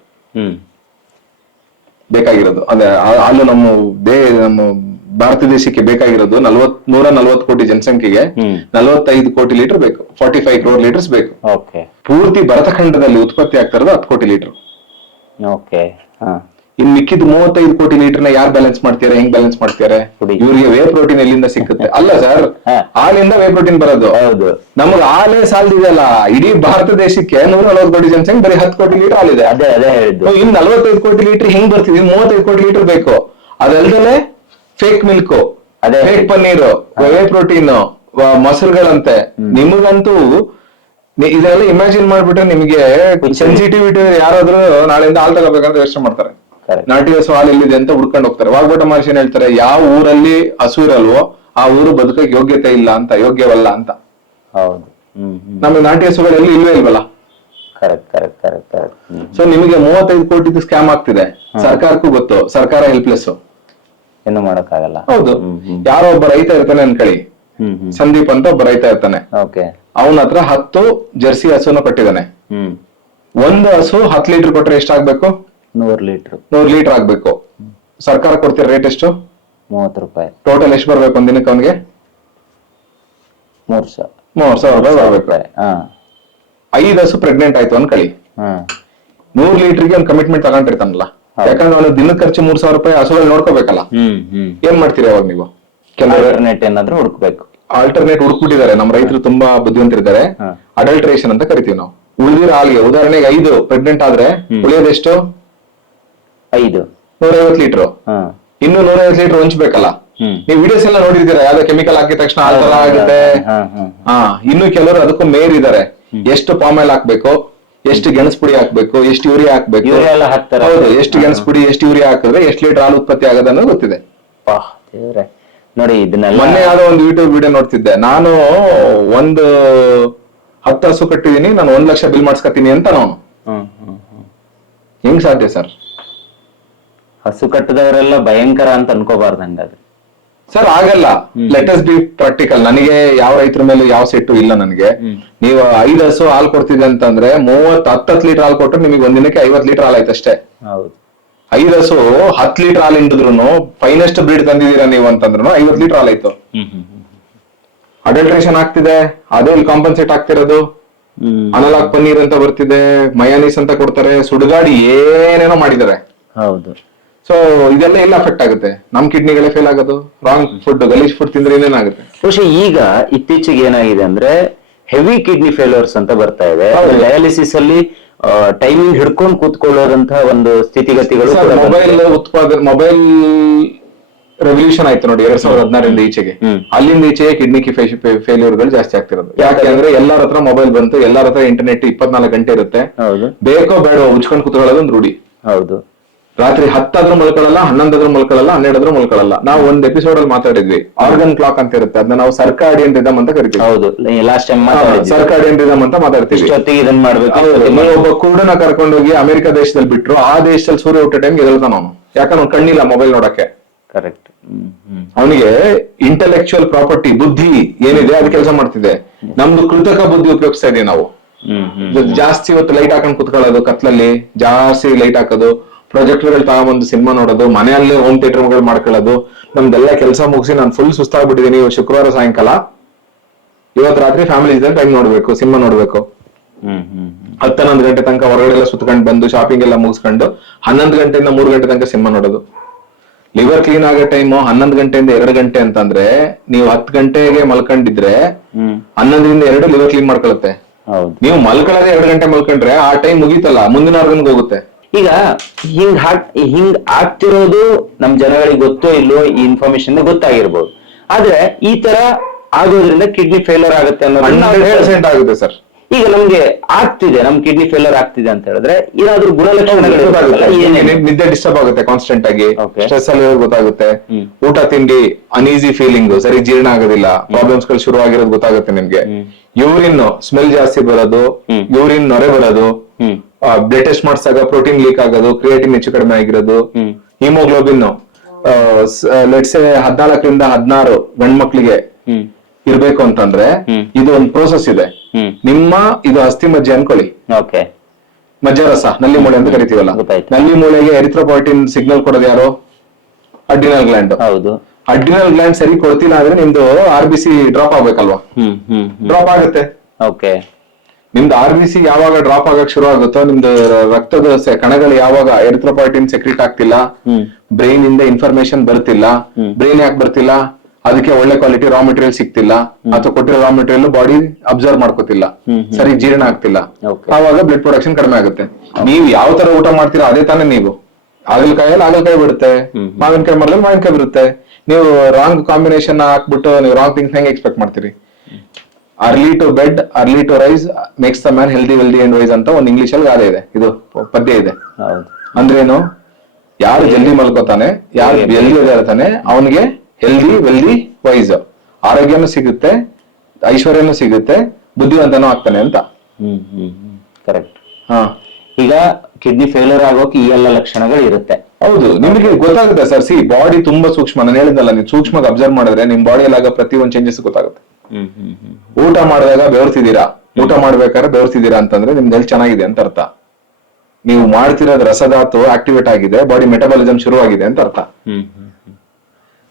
ಬೇಕಾಗಿರೋದು. ಅಂದ್ರೆ ಆ- ನಮ್ಮ ದೇ ನಮ್ಮ ಭಾರತ ದೇಶಕ್ಕೆ ಬೇಕಾಗಿರೋದು ನಲ್ವತ್ ನೂರ ನಲ್ವತ್ ಕೋಟಿ ಜನಸಂಖ್ಯೆಗೆ. ನಲವತ್ತೈದು ಕೋಟಿ ಲೀಟರ್ ಬೇಕು. ಫಾರ್ಟಿ ಫೈವ್ ಕ್ರೋರ್ ಲೀಟರ್ಸ್ ಬೇಕು. ಓಕೆ ಪೂರ್ತಿ ಭರತಖಂಡದಲ್ಲಿ ಉತ್ಪತ್ತಿ ಆಗ್ತಾ ಇರೋದು ಹತ್ತು ಕೋಟಿ ಲೀಟರ್. ಓಕೆ ಹಾ. ಇನ್ ಮಿಕ್ಕಿದ ಮೂವತ್ತೈದು ಕೋಟಿ ಲೀಟರ್ನ ಯಾರು ಬ್ಯಾಲೆನ್ಸ್ ಮಾಡ್ತಾರೆ ಹೆಂಗ್ ಬ್ಯಾಲೆನ್ಸ್ ಮಾಡ್ತಾರೆ. ಇವರಿಗೆ ವೇ ಪ್ರೋಟೀನ್ ಎಲ್ಲಿಂದ ಸಿಕ್ಕುತ್ತೆ? ಅಲ್ಲ ಸರ್. ಹಾಲಿಂದ ವೇ ಪ್ರೋಟೀನ್ ಬರೋದು. ಹೌದು. ನಮಗೆ ಹಾಲೇ ಸಾಲದಿದೆಯಲ್ಲ ಇಡೀ ಭಾರತ ದೇಶಕ್ಕೆ ನೂರ ನಲವತ್ತು ಕೋಟಿ ಜನಸಂಖ್ಯೆ ಬರೀ ಹತ್ತು ಕೋಟಿ ಲೀಟರ್ ಹಾಲಿದೆ. ಅದೇ ಅದೇ ಹೇಳಿದ್ದು. ಇನ್ ನಲವತ್ತೈದು ಕೋಟಿ ಲೀಟರ್ ಹೆಂಗ್ ಬರ್ತಿದೆ? ಮೂವತ್ತೈದು ಕೋಟಿ ಲೀಟರ್ ಬೇಕು. ಅದಲ್ದಲೆ ಫೇಕ್ ಮಿಲ್ಕ್ ಅದೇ. ಫೇಕ್ ಪನ್ನೀರು ವೇ ಪ್ರೋಟೀನ್ ಮೊಸರುಗಳಂತೆ ನಿಮಗಂತೂ ಇದೆಲ್ಲ ಇಮ್ಯಾಜಿನ್ ಮಾಡ್ಬಿಟ್ರೆ ನಿಮಗೆ ಸೆನ್ಸಿಟಿವಿಟಿ ಯಾರಾದ್ರೂ ನಾಳೆಯಿಂದ ಹಾಲು ತಗೋಬೇಕಂತ ಯೋಚನೆ ಮಾಡ್ತಾರೆ. ನಾಟಿ ಹಸು ಹಾಲು ಎಲ್ಲಿದೆ ಅಂತ ಹುಡ್ಕೊಂಡು ಹೋಗ್ತಾರೆ. ವಾಗ್ಭಟ ಮಹರ್ಷಿ ಏನ್ ಹೇಳ್ತಾರೆ ಯಾವ ಊರಲ್ಲಿ ಹಸು ಇರಲ್ವೋ ಆ ಊರು ಬದುಕಕ್ಕೆ ಯೋಗ್ಯತೆ ಇಲ್ಲ ಅಂತ ಯೋಗ್ಯವಲ್ಲ ಅಂತ. ಹೌದು. ನಮಗೆ ನಾಟಿ ಹಸುಗಳು ಎಲ್ಲಿ ಇಲ್ವೇ ಇಲ್ವಲ್ಲ? Correct correct correct correct so ನಿಮಗೆ ಮೂವತ್ತೈದು ಕೋಟಿದು ಸ್ಕ್ಯಾಮ್ ಆಗ್ತಿದೆ. ಸರ್ಕಾರಕ್ಕೂ ಗೊತ್ತು. ಸರ್ಕಾರ ಹೆಲ್ಪ್ಲೆಸ್ ಏನು ಮಾಡಕ್ಕಾಗಲ್ಲ. ಹೌದು. ಯಾರೋ ಒಬ್ಬ ರೈತ ಇರ್ತಾನೆ ಅನ್ಕೊಳ್ಳಿ. ಸಂದೀಪ್ ಅಂತ ಒಬ್ಬ ರೈತ ಇರ್ತಾನೆ. ಓಕೆ. ಅವನ ಹತ್ರ ಹತ್ತು ಜರ್ಸಿ ಹಸುನ ಕೊಟ್ಟಿದ್ದಾನೆ. ಹ್ಮ್. ಒಂದು ಹಸು ಹತ್ತು ಲೀಟರ್ ಕೊಟ್ರೆ ಎಷ್ಟಾಗ್ಬೇಕು? ನೂರ್ ಲೀಟರ್. ನೂರು ಲೀಟರ್ ಆಗ್ಬೇಕು. ಸರ್ಕಾರ ಕೊಡ್ತೀರ ರೇಟ್ ಎಷ್ಟು? ಮೂವತ್ತು ರೂಪಾಯಿ. ಟೋಟಲ್ ಎಷ್ಟು ಬರ್ಬೇಕು ಒಂದ್ ದಿನಕ್ಕೆ ಅವನಿಗೆ? ಮೂರ್ ಸಾವಿರ. ಮೂರ್ ಸಾವಿರ ರೂಪಾಯಿ ಬರ್ಬೇಕು. ಹಾ. ಐದು ಹಸು ಪ್ರೆಗ್ನೆಂಟ್ ಆಯ್ತು ಅನ್ಕೊಳ್ಳಿ ಹಾ. ನೂರ್ ಲೀಟರ್ಗೆ ಒಂದು ಕಮಿಟ್ಮೆಂಟ್ ತಗೊಂಡಿರ್ತಾನಲ್ಲ. ಯಾಕಂದ್ರೆ ಅವನು ದಿನ ಖರ್ಚು ಮೂರ್ ಸಾವಿರ ರೂಪಾಯಿ ಹಸುಗಳು ನೋಡ್ಕೋಬೇಕಲ್ಲ. ಹ್ಮ್ ಹ್ಮ್. ಏನ್ ಮಾಡ್ತೀರಿ ಅವಾಗ ನೀವು? ಕೆಲವರು ಆಲ್ಟರ್ನೇಟ್ ಏನಾದ್ರೂ ಹುಡುಕ್ಬೇಕು. ಆಲ್ಟರ್ನೇಟ್ ಹುಡುಕ್ಬಿಟ್ಟಿದ್ದಾರೆ. ನಮ್ಮ ರೈತರು ತುಂಬಾ ಬುದ್ಧಿವಂತರಿದ್ದಾರೆ. ಅಡಲ್ಟ್ರೇಷನ್ ಅಂತ ಕರಿತೀವಿ ನಾವು. ಉಳಿದಿರೋ ಹಾಲಿಗೆ ಉದಾಹರಣೆಗೆ ಐದು ಪ್ರೆಗ್ನೆಂಟ್ ಆದ್ರೆ ಉಳಿಯೋದೆಷ್ಟು? ಐದು. ನೂರೈವತ್ತು ಲೀಟರ್. ಹ್ಮ್ ಇನ್ನು ನೂರೈವತ್ತು ಲೀಟರ್ ಹಂಚ್ಬೇಕಲ್ಲ ಹ್ಮ್. ನೀವು ವಿಡಿಯೋಸ್ ಎಲ್ಲ ನೋಡಿದೀರಾ ಯಾವ್ದೋ ಕೆಮಿಕಲ್ ಹಾಕಿದ ತಕ್ಷಣ ಆ ತರ ಆಗುತ್ತೆ. ಹಾ ಹಾ ಹಾ. ಇನ್ನು ಕೆಲವರು ಅದಕ್ಕೂ ಮೇರ್ ಇದಾರೆ ಎಷ್ಟು ಪಾಮ್ ಆಯಿಲ್ ಹಾಕ್ಬೇಕು? ಎಷ್ಟು ಗೆಣಸ್ ಪುಡಿ ಹಾಕ್ಬೇಕು? ಎಷ್ಟು ಯೂರಿಯಾ ಹಾಕ್ಬೇಕು? ಯೂರಿಯಾ ಎಲ್ಲ ಹಾಕ್ತಾರೆ. ಹೌದು ಎಷ್ಟು ಗೆಣಸ್ ಪುಡಿ ಎಷ್ಟು ಯೂರಿಯಾ ಹಾಕಿದ್ರೆ ಎಷ್ಟು ಲೀಟರ್ ಹಾಲು ಉತ್ಪತ್ತಿ ಆಗದ ಅನ್ನೋದು ಗೊತ್ತಿದೆ. ದೇವ್ರೆ. ನೋಡಿ ಇದನ್ನೆಲ್ಲ ಮೊನ್ನೆ ಯಾವ್ದೋ ಒಂದು ಯೂಟ್ಯೂಬ್ ವಿಡಿಯೋ ನೋಡ್ತಿದ್ದೆ. ನಾನು ಒಂದು ಹತ್ತು ಹಸು ಕಟ್ಟಿದೀನಿ ನಾನು ಒಂದ್ ಲಕ್ಷ ಬಿಲ್ ಮಾಡ್ಸ್ಕೊತೀನಿ ಅಂತ ನಾನು. ಹ್ಮ್ ಹ್ಮ್ ಹ್ಮ್. ಹೆಂಗ್ ಸಾಧ್ಯ ಸರ್? ಹಸು ಕಟ್ಟದವರೆಲ್ಲ ಭಯಂಕರ ಅಂತ ಅನ್ಕೋಬಾರ್ದು ಹಂಗಾದ್ರೆ. ಸರ್ ಆಗಲ್ಲ ಲೆಟ್ ಅಸ್ ಬಿ ಪ್ರಾಕ್ಟಿಕಲ್ ನನಗೆ ಯಾವ ರೈತರ ಮೇಲೆ ಯಾವ ಸೆಟ್ಟು ಇಲ್ಲ ನನಗೆ. ನೀವು ಐದು ಹಸು ಹಾಲು ಕೊಡ್ತಿದೆ ಅಂತಂದ್ರೆ ಮೂವತ್ ಹತ್ತತ್ತು ಲೀಟರ್ ಹಾಲು ಕೊಟ್ಟರೆ ನಿಮಗೆ ಒಂದಿನಕ್ಕೆ ಐವತ್ ಲೀಟರ್ ಹಾಲು ಆಯ್ತು ಅಷ್ಟೇ ಹೌದು. ಐದು ಹಸು ಹತ್ ಲೀಟರ್ ಹಾಲು ಹಿಂಡಿದ್ರು ಫೈನೆಸ್ಟ್ ಬ್ರೀಡ್ ತಂದಿದ್ದೀರಾ ನೀವು ಅಂತಂದ್ರು ಐವತ್ ಲೀಟರ್ ಹಾಲು ಆಯ್ತು. ಅಡಲ್ಟ್ರೇಷನ್ ಆಗ್ತಿದೆ. ಅದೇ ಇಲ್ಲಿ ಕಾಂಪನ್ಸೇಟ್ ಆಗ್ತಿರೋದು. ಅನಲಾಗ್ ಪನ್ನೀರ್ ಅಂತ ಬರ್ತಿದೆ. ಮಯಾನೀಸ್ ಅಂತ ಕೊಡ್ತಾರೆ. ಸುಡುಗಾಡಿ ಏನೇನೋ ಮಾಡಿದ್ದಾರೆ. ಹೌದು. ಸೊ ಇದೆಲ್ಲ ಎಲ್ಲ ಅಫೆಕ್ಟ್ ಆಗುತ್ತೆ? ನಮ್ ಕಿಡ್ನಿಗಳೇ ಫೇಲ್ ಆಗೋದು? ರಾಂಗ್ ಫುಡ್ ಗಲೀಜ್ ಫುಡ್ ತಿಂದ್ರೆ ಏನೇನಾಗುತ್ತೆ ಬಹುಶಃ ಈಗ ಇತ್ತೀಚೆಗೆ ಏನಾಗಿದೆ ಅಂದ್ರೆ ಹೆವಿ ಕಿಡ್ನಿ ಫೇಲ್ಯೂರ್ಸ್ ಅಂತ ಬರ್ತಾ ಇದೆ. ಡಯಾಲಿಸಿಸ್ ಅಲ್ಲಿ ಟೈಮಿಂಗ್ ಹಿಡ್ಕೊಂಡು ಕೂತ್ಕೊಳ್ಳೋದಂತ ಒಂದು ಸ್ಥಿತಿಗತಿಗಳು ಮೊಬೈಲ್ ಉತ್ಪಾದನೆ ಮೊಬೈಲ್ ರೆವಲ್ಯೂಷನ್ ಆಯ್ತು ನೋಡಿ ಎರಡ್ ಸಾವಿರದ ಹದಿನಾರರಿಂದ ಈಚೆಗೆ. ಅಲ್ಲಿಂದ ಈಚೆಗೆ ಕಿಡ್ನಿ ಫೇಲ್ಯೂರ್ಗಳು ಜಾಸ್ತಿ ಆಗ್ತಿರೋದು. ಯಾಕಂದ್ರೆ ಎಲ್ಲರ ಹತ್ರ ಮೊಬೈಲ್ ಬಂತು ಎಲ್ಲರ ಹತ್ರ ಇಂಟರ್ನೆಟ್ ಇಪ್ಪತ್ನಾಲ್ಕು ಗಂಟೆ ಇರುತ್ತೆ. ಹೌದು. ಬೇಕೋ ಬೇಡ ಉಚ್ಕೊಂಡು ಕುತ್ಕೊಳ್ಳೋದು ಒಂದು ರೂಢಿ. ಹೌದು. ರಾತ್ರಿ ಹತ್ತಾದ್ರೂ ಮಲ್ಕೊಳ್ಳಲ್ಲ ಹನ್ನೊಂದಾದ್ರೂ ಮಲ್ಕೊಳ್ಳಲ್ಲ ಹನ್ನೆರಡಾದ್ರೂ ಮಲ್ಕೊಳ್ಳಲ್ಲ. ನಾವು ಒಂದ್ ಎಪಿಸೋಡ್ ಅಲ್ಲಿ ಮಾತಾಡಿದ್ವಿ. ಆರ್ಗನ್ ಕ್ಲಾಕ್ ಅಂತ ಇರುತ್ತೆ. ಅದನ್ನ ನಾವು ಸರ್ಕಾಡಿಯನ್ ರಿದಮ್ ಅಂತ ಕರಿತೀವಿ. ಹೌದು. ಲಾಸ್ಟ್ ಟೈಮ್ ಸರ್ಕಾಡಿಯನ್ ರಿದಮ್ ಅಂತ ಮಾತಾಡ್ತೀವಿ. ಇದನ್ನ ಮಾಡ್ಬೇಕು. ಒಬ್ಬ ಕುರುಡನ ಕರ್ಕೊಂಡೋಗಿ ಅಮೆರಿಕ ದೇಶದಲ್ಲಿ ಬಿಟ್ರು ಆ ದೇಶದಲ್ಲಿ ಸೂರ್ಯ ಹುಟ್ಟೋ ಟೈಮ್ ಎದಳ್ತಾನ ಅವನು. ಯಾಕಂದ್ರೆ ಅವ್ನು ಕಣ್ಣಿಲ್ಲ ಮೊಬೈಲ್ ನೋಡಕ್ಕೆ. ಕರೆಕ್ಟ್ ಅವನಿಗೆ ಇಂಟೆಲೆಕ್ಚುಯಲ್ ಪ್ರಾಪರ್ಟಿ ಬುದ್ಧಿ ಏನಿದೆ ಅದು ಕೆಲಸ ಮಾಡ್ತಿದೆ. ನಮ್ದು ಕೃತಕ ಬುದ್ಧಿ ಉಪಯೋಗಿಸ್ತಾ ಇದೀವಿ ನಾವು. ಜಾಸ್ತಿ ಇವತ್ತು ಲೈಟ್ ಹಾಕೊಂಡು ಕುತ್ಕೊಳ್ಳೋದು ಕತ್ಲಲ್ಲಿ ಜಾಸ್ತಿ ಲೈಟ್ ಹಾಕೋದು ಪ್ರೊಜೆಕ್ಟರ್ಗಳು ತಗೊಂಬಂದು ಸಿನಿಮಾ ನೋಡೋದು ಮನೆಯಲ್ಲೇ ಹೋಮ್ ಥಿಯೇಟರ್ಗಳು ಮಾಡ್ಕೊಳ್ಳೋದು ನಮ್ದೆಲ್ಲ ಕೆಲಸ ಮುಗಿಸಿ ನಾನು ಫುಲ್ ಸುಸ್ತಾಗ್ಬಿಟ್ಟಿದ್ದೀನಿ ಶುಕ್ರವಾರ ಸಾಯಂಕಾಲ. ಇವತ್ತು ರಾತ್ರಿ ಫ್ಯಾಮಿಲಿ ಜೊತೆ ಟೈಮ್ ನೋಡ್ಬೇಕು ಸಿನಿಮಾ ನೋಡ್ಬೇಕು. ಹ್ಮ್ ಹ್ಮ್ ಹ್ಮ್. ಹತ್ತು ಹನ್ನೊಂದು ಗಂಟೆ ತನಕ ಹೊರಗಡೆ ಎಲ್ಲ ಸುತ್ಕೊಂಡು ಬಂದು ಶಾಪಿಂಗ್ ಎಲ್ಲ ಮುಗಿಸ್ಕೊಂಡು ಹನ್ನೊಂದು ಗಂಟೆಯಿಂದ ಮೂರು ಗಂಟೆ ತನಕ ಸಿನಿಮಾ ನೋಡೋದು. ಲಿವರ್ ಕ್ಲೀನ್ ಆಗೋ ಟೈಮು ಹನ್ನೊಂದು ಗಂಟೆಯಿಂದ ಎರಡು ಗಂಟೆ ಅಂತಂದ್ರೆ ನೀವು ಹತ್ತು ಗಂಟೆಗೆ ಮಲ್ಕೊಂಡಿದ್ರೆ ಹನ್ನೊಂದರಿಂದ ಎರಡು ಲಿವರ್ ಕ್ಲೀನ್ ಮಾಡ್ಕೊಳುತ್ತೆ. ಹೌದು. ನೀವು ಮಲ್ಕೊಳ್ಳೋದೇ ಎರಡು ಗಂಟೆ ಮಲ್ಕೊಂಡ್ರೆ ಆ ಟೈಮ್ ಮುಗೀತಲ್ಲ ಮುಂದಿನ ಹೋಗುತ್ತೆ. ಈಗ ಹಿಂಗ್ ಹಾಕ್ ಹಿಂಗ್ ಆಗ್ತಿರೋದು ನಮ್ ಜನಗಳಿಗೆ ಗೊತ್ತೋ ಇಲ್ಲೋ ಈ ಇನ್ಫಾರ್ಮೇಶನ್ ಗೊತ್ತಾಗಿರ್ಬೋದು. ಆದ್ರೆ ಈ ತರ ಆಗೋದ್ರಿಂದ ಕಿಡ್ನಿ ಫೇಲರ್ ಆಗುತ್ತೆ ಅನ್ನೋದು ಆಗುತ್ತೆ ಸರ್. ಈಗ ನಮ್ಗೆ ಆಗ್ತಿದೆ ನಮ್ ಕಿಡ್ನಿ ಫೇಲರ್ ಆಗ್ತಿದೆ ಅಂತ ಹೇಳಿದ್ರೆ ಏನಾದ್ರೂ ಗುಣಲಕ್ಷಣಗಳು? ನಿದ್ದೆ ಡಿಸ್ಟರ್ಬ್ ಆಗುತ್ತೆ ಕಾನ್ಸ್ಟೆಂಟ್ ಆಗಿ. ಸ್ಟ್ರೆಸ್ ಅಲ್ಲಿ ಗೊತ್ತಾಗುತ್ತೆ. ಊಟ ತಿಂಡಿ ಅನ್ಈಸಿ ಫೀಲಿಂಗ್ ಸರಿ ಜೀರ್ಣ ಆಗೋದಿಲ್ಲ. ಪ್ರಾಬ್ಲಮ್ಸ್ಗಳು ಶುರು ಆಗಿರೋದು ಗೊತ್ತಾಗುತ್ತೆ ನಿಮ್ಗೆ. ಯೂರಿನ್ ಸ್ಮೆಲ್ ಜಾಸ್ತಿ ಬರೋದು. ಯೂರಿನ್ ನೊರೆ ಬರೋದು. ಬ್ಲಡ್ ಟೆಸ್ಟ್ ಮಾಡಿಸಿದಾಗ ಪ್ರೋಟೀನ್ ಲೀಕ್ ಆಗೋದು ಕ್ರಿಯೇಟಿನ್ ಹೆಚ್ಚು ಕಡಿಮೆ ಆಗಿರೋದು ಹ್ಮ್. ಹಿಮೋಗ್ಲೋಬಿನ್ ಲೆಟ್ಸೆ ಹದಿನಾಲ್ಕರಿಂದ ಹದಿನಾರು ಗಂಡ್ ಮಕ್ಳಿಗೆ ಹ್ಮ್. ಇರ್ಬೇಕು ಅಂತಂದ್ರೆ. ಇದು ಒಂದು ಪ್ರೋಸೆಸ್ ಇದೆ. ನಿಮ್ಮ ಇದು ಅಸ್ಥಿ ಮಜ್ಜೆ ಅನ್ಕೊಳ್ಳಿ. ಓಕೆ. ಮಜ್ಜರಸ ನಲ್ಲಿ ಮೂಳೆ ಅಂತ ಕರಿತೀವಲ್ಲ. ನಲ್ಲಿ ಮೂಳೆಗೆ ಎರಿಥ್ರೋಪಾಯ್ಟಿನ್ ಸಿಗ್ನಲ್ ಕೊಡೋದು ಯಾರು? ಅಡ್ರಿನಲ್ ಗ್ಲ್ಯಾಂಡ್ ಹೌದು. ಅಡ್ರಿನಲ್ ಗ್ಲ್ಯಾಂಡ್ ಸರಿ ಕೊಡ್ತಿಲ್ಲ ಅಂದ್ರೆ ನಿಮ್ದು ಆರ್ ಬಿ ಸಿ ಡ್ರಾಪ್ ಆಗ್ಬೇಕಲ್ವಾ? ಡ್ರಾಪ್ ಆಗುತ್ತೆ. ಓಕೆ. ನಿಮ್ದು ಆರ್ ಬಿ ಸಿ ಯಾವಾಗ ಡ್ರಾಪ್ ಆಗಕ್ ಶುರು ಆಗುತ್ತೋ ನಿಮ್ದು ರಕ್ತದ ಕಣಗಳು ಯಾವಾಗ ಎರಿಥ್ರೋಪಾಯ್ಟಿನ್ ಸೆಕ್ರೆಟ್ ಆಗ್ತಿಲ್ಲ ಬ್ರೈನ್ ಇಂದ ಇನ್ಫಾರ್ಮೇಶನ್ ಬರ್ತಿಲ್ಲ ಬ್ರೈನ್ ಯಾಕೆ ಬರ್ತಿಲ್ಲ? ಅದಕ್ಕೆ ಒಳ್ಳೆ ಕ್ವಾಲಿಟಿ ರಾ ಮೆಟೀರಿಯಲ್ ಸಿಕ್ತಿಲ್ಲ ಅಥವಾ ಕೊಟ್ಟಿರೋ ರಾ ಮೆಟೀರಿಯಲ್ ಬಾಡಿ ಅಬ್ಸರ್ವ್ ಮಾಡ್ಕೋತಿಲ್ಲ. ಸರಿ ಜೀರ್ಣ ಆಗ್ತಿಲ್ಲ. ಆವಾಗ ಬ್ಲಡ್ ಪ್ರೊಡಕ್ಷನ್ ಕಡಿಮೆ ಆಗುತ್ತೆ. ನೀವು ಯಾವ ತರ ಊಟ ಮಾಡ್ತೀರಾ ಅದೇ ತಾನೇ ನೀವು. ಹಾಗಲಕಾಯಲ್ಲಿ ಆಗಲಕಾಯಿ ಬಿಡುತ್ತೆ. ಮಾವಿನಕಾಯಿ ಮರದಲ್ಲಿ ಮಾವಿನಕಾಯಿ ಬರುತ್ತೆ ನೀವು ರಾಂಗ್ ಕಾಂಬಿನೇಷನ್ ಹಾಕ್ಬಿಟ್ಟು ನೀವು ರಾಂಗ್ ಥಿಂಗ್ಸ್ ಹೆಂಗ್ ಎಕ್ಸ್ಪೆಕ್ಟ್ ಮಾಡ್ತೀರಿ? Early to bed early to rise makes the man healthy wealthy and wise ಅಂತ ಒಂದು ಇಂಗ್ಲಿಷ್ ಅಲ್ಲಿ ಗಾದೆ ಇದೆ. ಇದು ಪದ್ಯ ಇದೆ. ಹೌದು. ಅಂದ್ರೇನು ಯಾರು ಜಲ್ದಿ ಮಲ್ಕೋತಾನೆ ಯಾರು ಜಲ್ದಿ ಇರ್ತಾನೆ ಅವನಿಗೆ ಹೆಲ್ದಿ ವೆಲ್ದಿ ವೈಸ್ ಆರೋಗ್ಯನೂ ಸಿಗುತ್ತೆ ಐಶ್ವರ್ಯನೂ ಸಿಗುತ್ತೆ ಬುದ್ಧಿವಂತನೂ ಆಗ್ತಾನೆ ಅಂತ. ಹ್ಮ್ ಹ್ಮ್ ಹ್ಮ್. ಕರೆಕ್ಟ್ ಹಾ. ಈಗ ಕಿಡ್ನಿ ಫೇಲ್ಯೂರ್ ಆಗೋಕೆ ಈ ಎಲ್ಲ ಲಕ್ಷಣಗಳು ಇರುತ್ತೆ. ಹೌದು ನಿಮಗೆ ಗೊತ್ತಾಗುತ್ತೆ ಸರ್. ಸಿ ಬಾಡಿ ತುಂಬಾ ಸೂಕ್ಷ್ಮ. ನಾನು ಹೇಳಿದ್ನಲ್ಲ ನೀವು ಸೂಕ್ಷ್ಮ ಅಬ್ಸರ್ವ್ ಮಾಡಿದ್ರೆ ನಿಮ್ ಬಾಡಿಯಲ್ಲಿ ಆಗ ಪ್ರತಿ ಒಂದು ಚೇಂಜಸ್ ಗೊತ್ತಾಗುತ್ತೆ. ಊಟ ಮಾಡಿದಾಗ ಬೆವರ್ತಿದ್ದೀರಾ ಊಟ ಮಾಡ್ಬೇಕಾದ್ರೆ ಬೆವರ್ತಿದ್ದೀರಾ ಅಂತಂದ್ರೆ ನಿಮ್ದು ಹೆಲ್ತ್ ಚೆನ್ನಾಗಿದೆ ಅಂತ ಅರ್ಥ. ನೀವು ಮಾಡ್ತಿರೋದ್ ರಸಧಾತು ಆಕ್ಟಿವೇಟ್ ಆಗಿದೆ ಬಾಡಿ ಮೆಟಬಾಲಿಸಮ್ ಶುರುವಾಗಿದೆ ಅಂತ ಅರ್ಥ.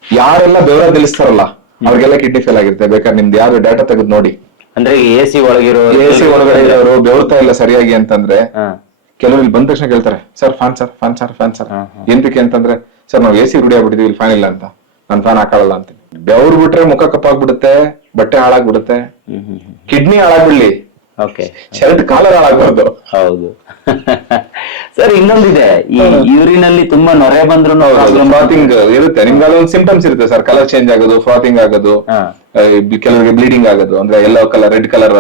ಯಾರೆಲ್ಲ ಬೆವರ ನಿಲ್ಲಿಸ್ತಾರಲ್ಲ ಅವ್ರಿಗೆಲ್ಲ ಕಿಡ್ನಿ ಫೇಲ್ ಆಗಿರುತ್ತೆ. ಬೇಕಾದ್ರೆ ನಿಮ್ದು ಯಾರು ಡಾಟಾ ತೆಗೆದು ನೋಡಿ. ಅಂದ್ರೆ ಎ ಸಿ ಒಳಗಿರೋ ಎ ಸಿ ಒಳಗಡೆ ಇರೋರು ಬೆವರ್ತಾ ಇಲ್ಲ ಸರಿಯಾಗಿ ಅಂತಂದ್ರೆ ಕೆಲವರು ಇಲ್ಲಿ ಬಂದ ತಕ್ಷಣ ಕೇಳ್ತಾರೆ sir fan sir fan sir fan sir ಏನ್ ಎಂತಕ್ಕೆ ಅಂತಂದ್ರೆ ಸರ್ ನಾವು ಎ ಸಿ ರೂಢಿ ಆಗ್ಬಿಟ್ಟಿದ್ವಿ ಇಲ್ಲಿ ಫ್ಯಾನ್ ಇಲ್ಲ ಅಂತ. ನಾನು ಫ್ಯಾನ್ ಹಾಕೊಳ್ಳಲ್ಲ ಅಂತ ಬೆವ್ರು ಬಿಟ್ರೆ ಮುಖ ಕಪ್ಪಾಗ್ಬಿಡುತ್ತೆ. ಬಟ್ಟೆ ಹಾಳಾಗ್ಬಿಡುತ್ತೆ. ಕಿಡ್ನಿ ಹಾಳಾಗ್ಬಿಡ್ಲಿ. ಓಕೆ ಶರ್ಟ್ ಕಾಲರ್ ಹಾಳಾಗ್ಬಾರ್ದು. ಹೌದು. ಸರ್ ಇನ್ನೊಂದಿದೆ. ಈ ಯೂರಿನಲ್ಲಿ ತುಂಬಾ ನೊರೆ ಬಂದ್ರು ಫ್ರಾತಿಂಗ್ ಇರುತ್ತೆ. ನಿಮ್ಗೆ ಅದೊಂದು ಸಿಂಪ್ಟಮ್ಸ್ ಇರುತ್ತೆ ಸರ್. ಕಲರ್ ಚೇಂಜ್ ಆಗೋದು ಫ್ರಾತಿಂಗ್ ಆಗೋದು. ಕೆಲವರಿಗೆ ಬ್ಲೀಡಿಂಗ್ ಆಗೋದು. ಅಂದ್ರೆ yellow colour red colour